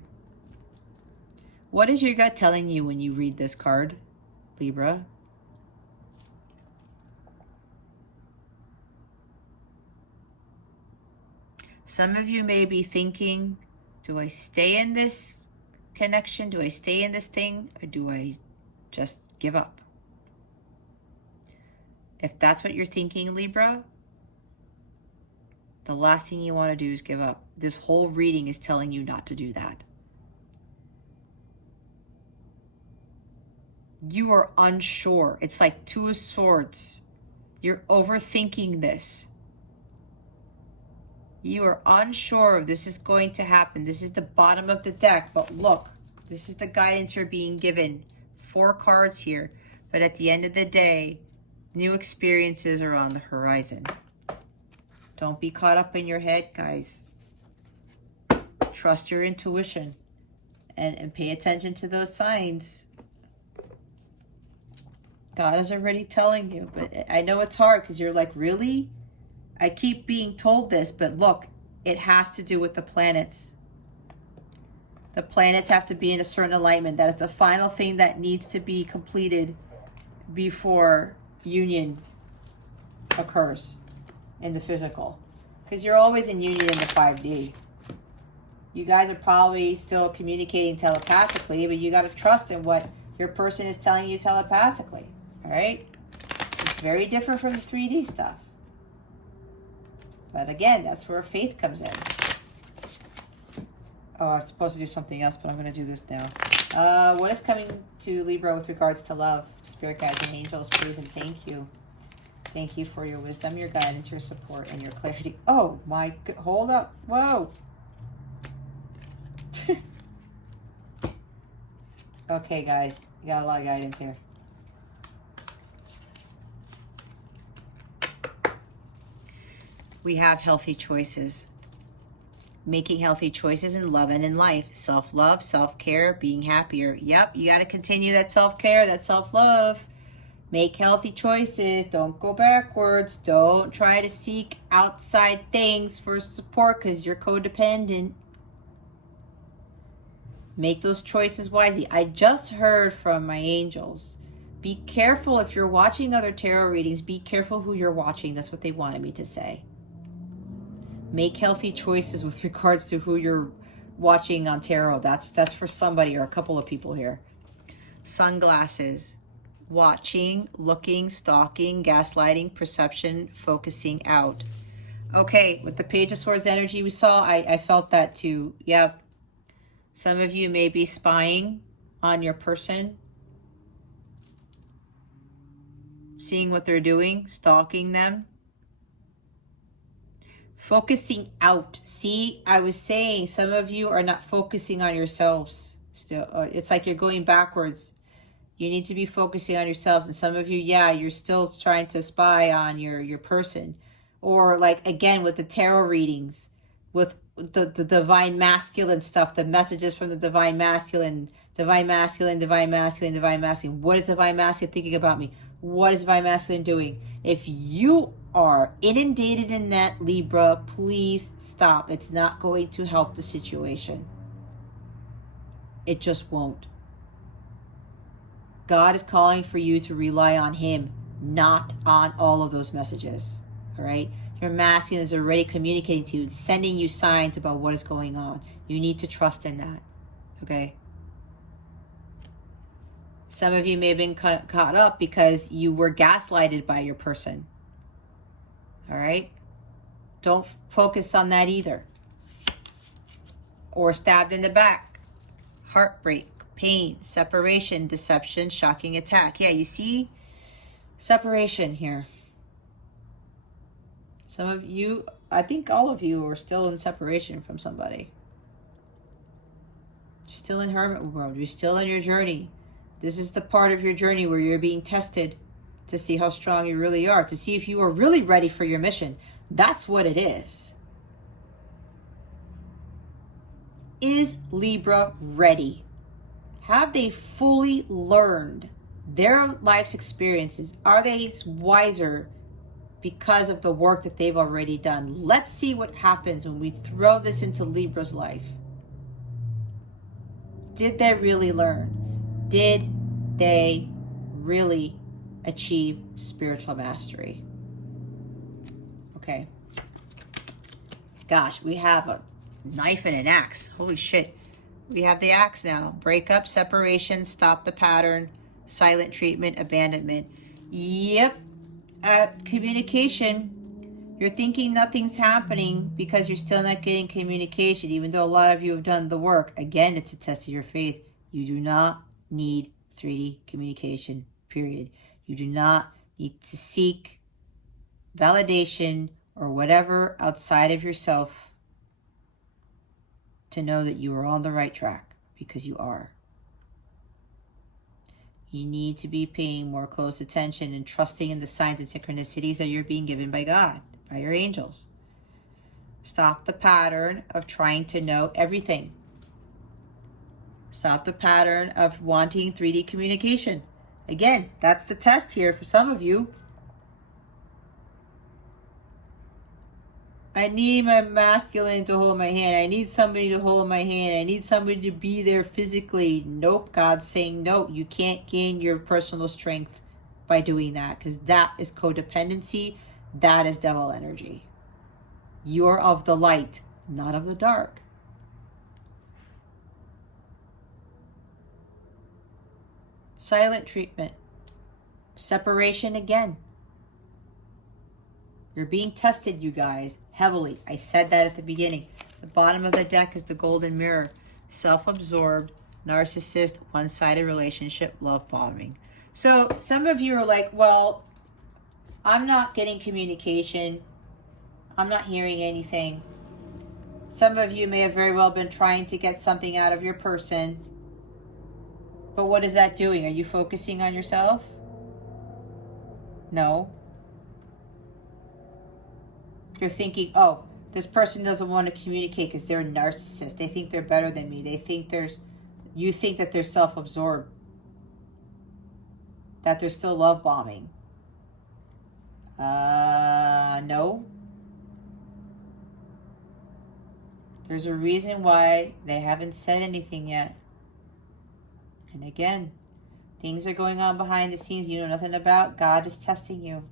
What is your gut telling you when you read this card, Libra? Some of you may be thinking, do I stay in this connection? Do I stay in this thing? Or do I just give up? If that's what you're thinking, Libra, the last thing you want to do is give up. This whole reading is telling you not to do that. You are unsure. It's like Two of Swords. You're overthinking this. You are unsure if this is going to happen. This is the bottom of the deck, but look, this is the guidance you're being given. 4 cards here, but at the end of the day, new experiences are on the horizon. Don't be caught up in your head, guys. Trust your intuition and pay attention to those signs. God is already telling you, but I know it's hard because you're like, really? I keep being told this, but look, it has to do with the planets. The planets have to be in a certain alignment. That is the final thing that needs to be completed before union occurs in the physical. Because you're always in union in the 5D. You guys are probably still communicating telepathically, but you got to trust in what your person is telling you telepathically. All right? It's very different from the 3D stuff. But again, that's where faith comes in. Oh, I was supposed to do something else, but I'm going to do this now. What is coming to Libra with regards to love? Spirit guides and angels, please and thank you. Thank you for your wisdom, your guidance, your support, and your clarity. Oh, my... Hold up. Whoa. Okay, guys. You got a lot of guidance here. We have healthy choices. Making healthy choices in love and in life. Self-love, self-care, being happier. Yep, you got to continue that self-care, that self-love. Make healthy choices. Don't go backwards. Don't try to seek outside things for support because you're codependent. Make those choices wisely. I just heard from my angels. Be careful if you're watching other tarot readings. Be careful who you're watching. That's what they wanted me to say. Make healthy choices with regards to who you're watching on tarot. That's for somebody or a couple of people here. Sunglasses. Watching, looking, stalking, gaslighting, perception, focusing out. Okay, with the Page of Swords energy we saw, I felt that too. Yep. Some of you may be spying on your person, seeing what they're doing, stalking them. Focusing out. See, I was saying some of you are not focusing on yourselves still. It's like you're going backwards. You need to be focusing on yourselves. And some of you, yeah, you're still trying to spy on your person. Or like, again, with the tarot readings, with the divine masculine stuff, the messages from the divine masculine, divine masculine, divine masculine, divine masculine. What is divine masculine thinking about me? What is divine masculine doing? If you are inundated in that, Libra, please stop. It's not going to help the situation. It just won't. God is calling for you to rely on him, not on all of those messages. All right? Your masculine is already communicating to you, sending you signs about what is going on. You need to trust in that. Okay? Some of you may have been caught up because you were gaslighted by your person. All right? Don't focus on that either. Or stabbed in the back. Heartbreak. Pain, separation, deception, shocking attack. Yeah, you see? Separation here. Some of you, I think all of you are still in separation from somebody. You're still in hermit world. You're still in your journey. This is the part of your journey where you're being tested to see how strong you really are, to see if you are really ready for your mission. That's what it is. Is Libra ready? Have they fully learned their life's experiences? Are they wiser because of the work that they've already done? Let's see what happens when we throw this into Libra's life. Did they really learn? Did they really achieve spiritual mastery? Okay. Gosh, we have a knife and an axe. Holy shit. We have the axe now. Breakup, separation, stop the pattern, silent treatment, abandonment. Yep. Communication. You're thinking nothing's happening because you're still not getting communication, even though a lot of you have done the work. Again, it's a test of your faith. You do not need 3D communication, period. You do not need to seek validation or whatever outside of yourself to know that you are on the right track, because you are. You need to be paying more close attention and trusting in the signs and synchronicities that you're being given by God, by your angels. Stop the pattern of trying to know everything. Stop the pattern of wanting 3D communication. Again, that's the test here for some of you. I need my masculine to hold my hand. I need somebody to hold my hand. I need somebody to be there physically. Nope, God's saying no. You can't gain your personal strength by doing that, because that is codependency. That is devil energy. You're of the light, not of the dark. Silent treatment. Separation again. You're being tested, you guys, heavily. I said that at the beginning. The bottom of the deck is the golden mirror. Self-absorbed, narcissist, one-sided relationship, love bombing. So some of you are like, well, I'm not getting communication. I'm not hearing anything. Some of you may have very well been trying to get something out of your person. But what is that doing? Are you focusing on yourself? No. You're thinking, oh, this person doesn't want to communicate because they're a narcissist. They think they're better than me. You think that they're self-absorbed. That they're still love bombing. No. There's a reason why they haven't said anything yet. And again, things are going on behind the scenes you know nothing about. God is testing you.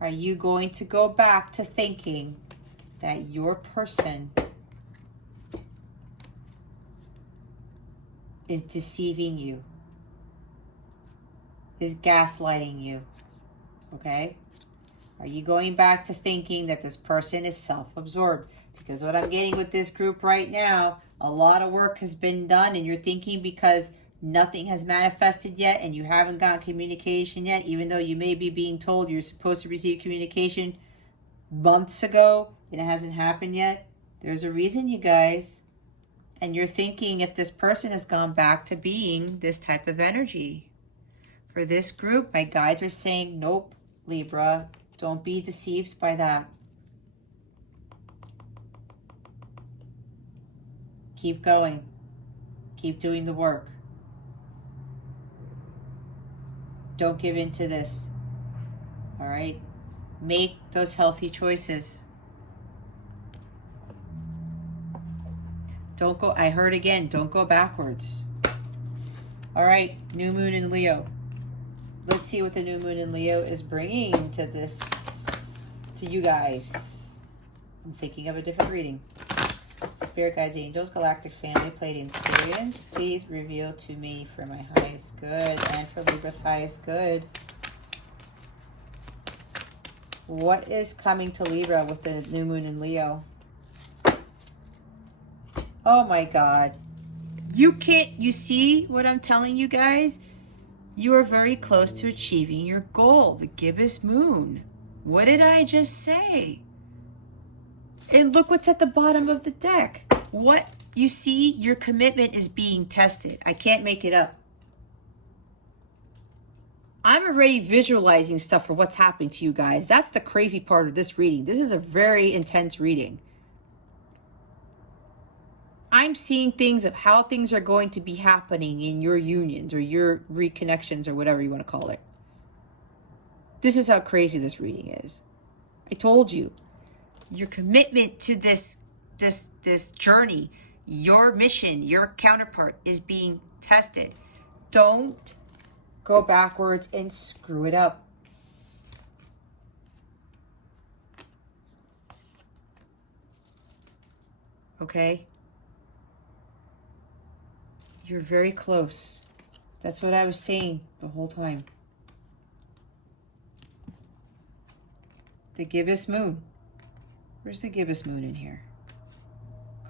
Are you going to go back to thinking that your person is deceiving you, is gaslighting you, okay? Are you going back to thinking that this person is self-absorbed? Because what I'm getting with this group right now, a lot of work has been done, and you're thinking because nothing has manifested yet and you haven't gotten communication yet, even though you may be being told you're supposed to receive communication months ago and it hasn't happened yet. There's a reason, you guys. And you're thinking if this person has gone back to being this type of energy. For this group, my guides are saying, nope, Libra, don't be deceived by that. Keep going. Keep doing the work. Don't give in to this. All right? Make those healthy choices. Don't go, I heard again, don't go backwards. All right, new moon in Leo. Let's see what the new moon in Leo is bringing to this, to you guys. I'm thinking of a different reading. Spirit guides, angels, galactic family, Pleiadian Sirians, please reveal to me for my highest good and for Libra's highest good. What is coming to Libra with the new moon in Leo? Oh my God. You see what I'm telling you guys? You are very close to achieving your goal, the gibbous moon. What did I just say? And look what's at the bottom of the deck. What you see, your commitment is being tested. I can't make it up. I'm already visualizing stuff for what's happening to you guys. That's the crazy part of this reading. This is a very intense reading. I'm seeing things of how things are going to be happening in your unions or your reconnections or whatever you want to call it. This is how crazy this reading is. I told you, your commitment to this journey, your mission, your counterpart is being tested. Don't go backwards and screw it up. Okay? You're very close. That's what I was saying the whole time. The gibbous moon. Where's the gibbous moon in here?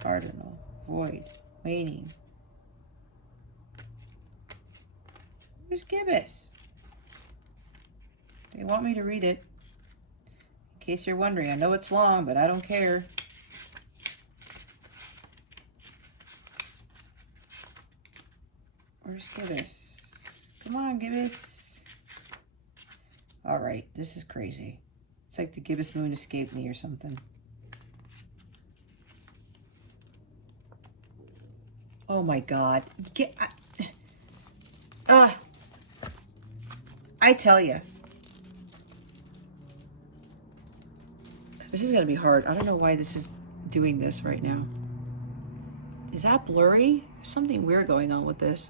Cardinal, void, waning. Where's gibbous? They want me to read it. In case you're wondering, I know it's long, but I don't care. Where's gibbous? Come on, gibbous. All right, this is crazy. It's like the gibbous moon escaped me or something. Oh my God. I tell you. This is going to be hard. I don't know why this is doing this right now. Is that blurry? There's something weird going on with this.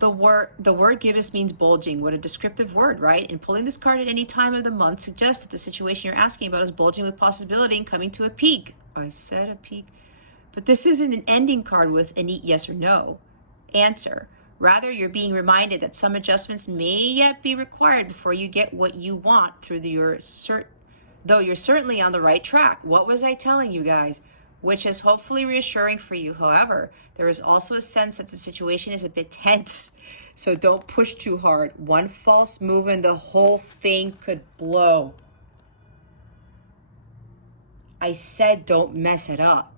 The word gibbous means bulging. What a descriptive word, right? And pulling this card at any time of the month suggests that the situation you're asking about is bulging with possibility and coming to a peak. I said a peak. But this isn't an ending card with a neat yes or no answer. Rather, you're being reminded that some adjustments may yet be required before you get what you want though you're certainly on the right track. What was I telling you guys? Which is hopefully reassuring for you. However, there is also a sense that the situation is a bit tense. So don't push too hard. One false move and the whole thing could blow. I said don't mess it up.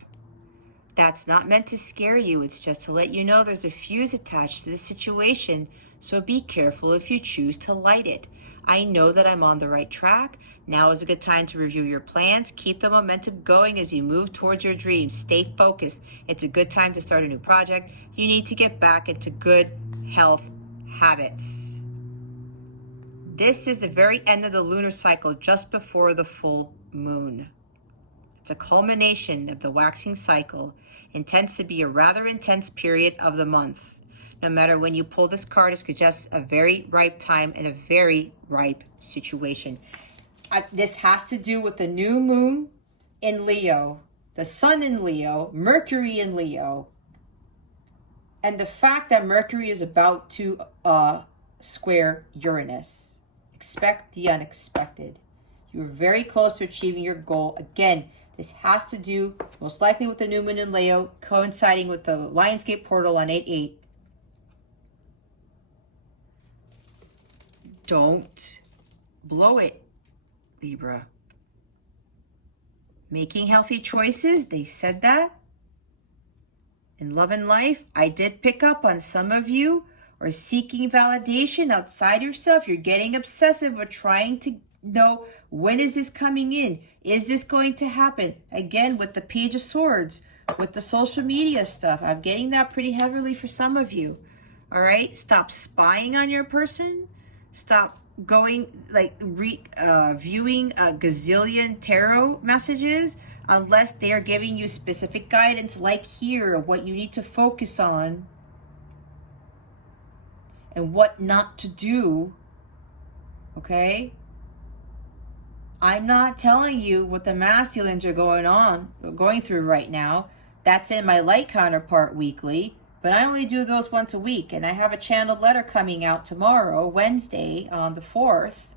That's not meant to scare you. It's just to let you know there's a fuse attached to this situation. So be careful if you choose to light it. I know that I'm on the right track. Now is a good time to review your plans. Keep the momentum going as you move towards your dreams. Stay focused. It's a good time to start a new project. You need to get back into good health habits. This is the very end of the lunar cycle, just before the full moon. It's a culmination of the waxing cycle. Intends to be a rather intense period of the month. No matter when you pull this card, it suggests a very ripe time and a very ripe situation. This has to do with the new moon in Leo, the sun in Leo, Mercury in Leo. and the fact that Mercury is about to square Uranus. Expect the unexpected. You're very close to achieving your goal. Again, this has to do most likely with the new moon in Leo coinciding with the Lionsgate portal on 8/8. Don't blow it, Libra. Making healthy choices, they said that. In love and life, I did pick up on some of you are seeking validation outside yourself. You're getting obsessive or trying to know, when is this coming in? Is this going to happen? Again, with the Page of Swords, with the social media stuff, I'm getting that pretty heavily for some of you. All right, stop spying on your person. Stop going viewing a gazillion tarot messages unless they are giving you specific guidance, like here, what you need to focus on and what not to do. Okay, I'm not telling you what the masculines are going through right now. That's in my light counterpart weekly, but I only do those once a week, and I have a channeled letter coming out tomorrow, Wednesday, on the 4th.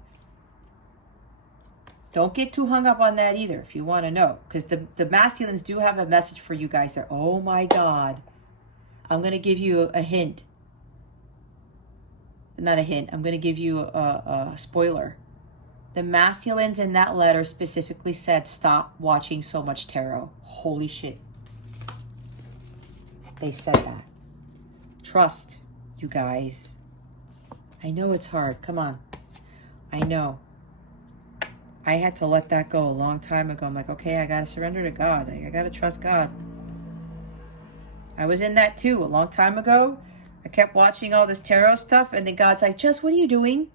Don't get too hung up on that either if you want to know, because the masculines do have a message for you guys there. Oh my God. I'm going to give you a hint. Not a hint. I'm going to give you a spoiler. The masculines in that letter specifically said, stop watching so much tarot. Holy shit. They said that. Trust, you guys. I know it's hard. Come on. I know. I had to let that go a long time ago. I'm like, okay, I got to surrender to God. I got to trust God. I was in that too a long time ago. I kept watching all this tarot stuff, and then God's like, Jess, what are you doing?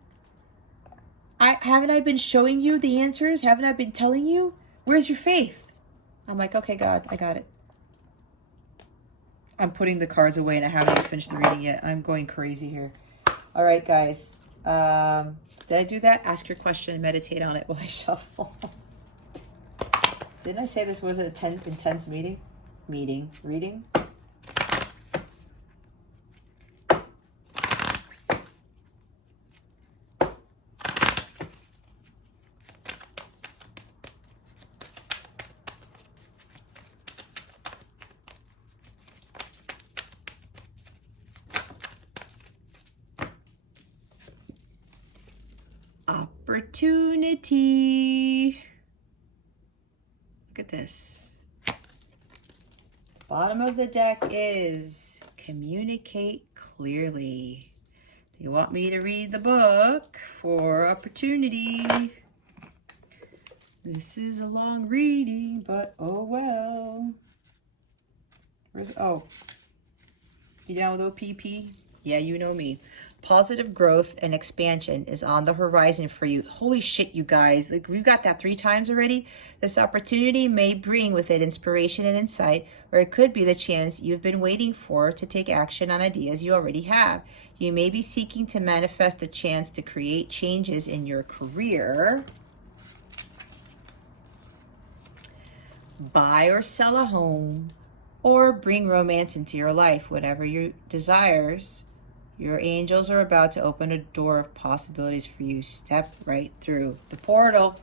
Haven't I been showing you the answers? Haven't I been telling you? Where's your faith? I'm like, okay, God, I got it. I'm putting the cards away, and I haven't even finished the reading yet. I'm going crazy here. All right, guys. Did I do that? Ask your question and meditate on it while I shuffle. Didn't I say this was an intense reading? Opportunity. Look at this. Bottom of the deck is communicate clearly. They want me to read the book for opportunity. This is a long reading, but oh well. You down with OPP? Yeah, you know me. Positive growth and expansion is on the horizon for you. Holy shit, you guys. Like, we've got that 3 times already. This opportunity may bring with it inspiration and insight, or it could be the chance you've been waiting for to take action on ideas you already have. You may be seeking to manifest a chance to create changes in your career, buy or sell a home, or bring romance into your life. Whatever your desires, your angels are about to open a door of possibilities for you. Step right through the portal.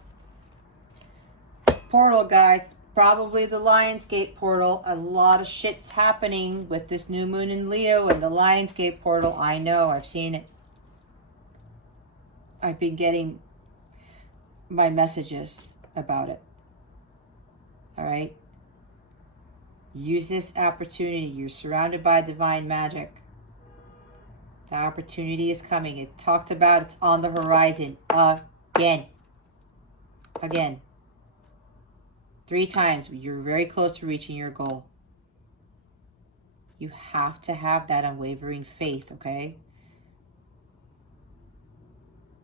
Portal, guys. Probably the Lionsgate portal. A lot of shit's happening with this new moon in Leo and the Lionsgate portal. I know. I've seen it. I've been getting my messages about it. All right? Use this opportunity. You're surrounded by divine magic. The opportunity is coming. It talked about it's on the horizon. Again. 3 times. You're very close to reaching your goal. You have to have that unwavering faith, okay?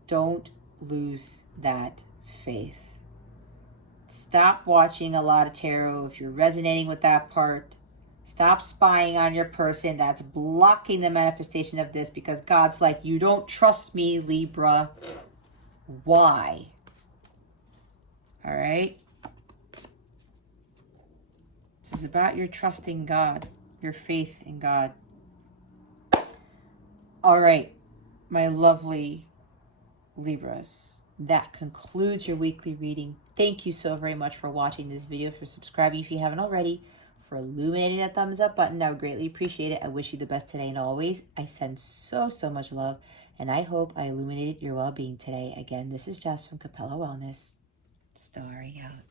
Don't lose that faith. Stop watching a lot of tarot if you're resonating with that part. Stop spying on your person. That's blocking the manifestation of this, because God's like, you don't trust me, Libra. Why? All right? This is about your trust in God, your faith in God. All right, my lovely Libras, that concludes your weekly reading. Thank you so very much for watching this video, for subscribing if you haven't already, for illuminating that thumbs up button. I would greatly appreciate it. I wish you the best today and always. I send so much love, and I hope I illuminated your well-being today. Again, this is Jess from Capella Wellness, starring out.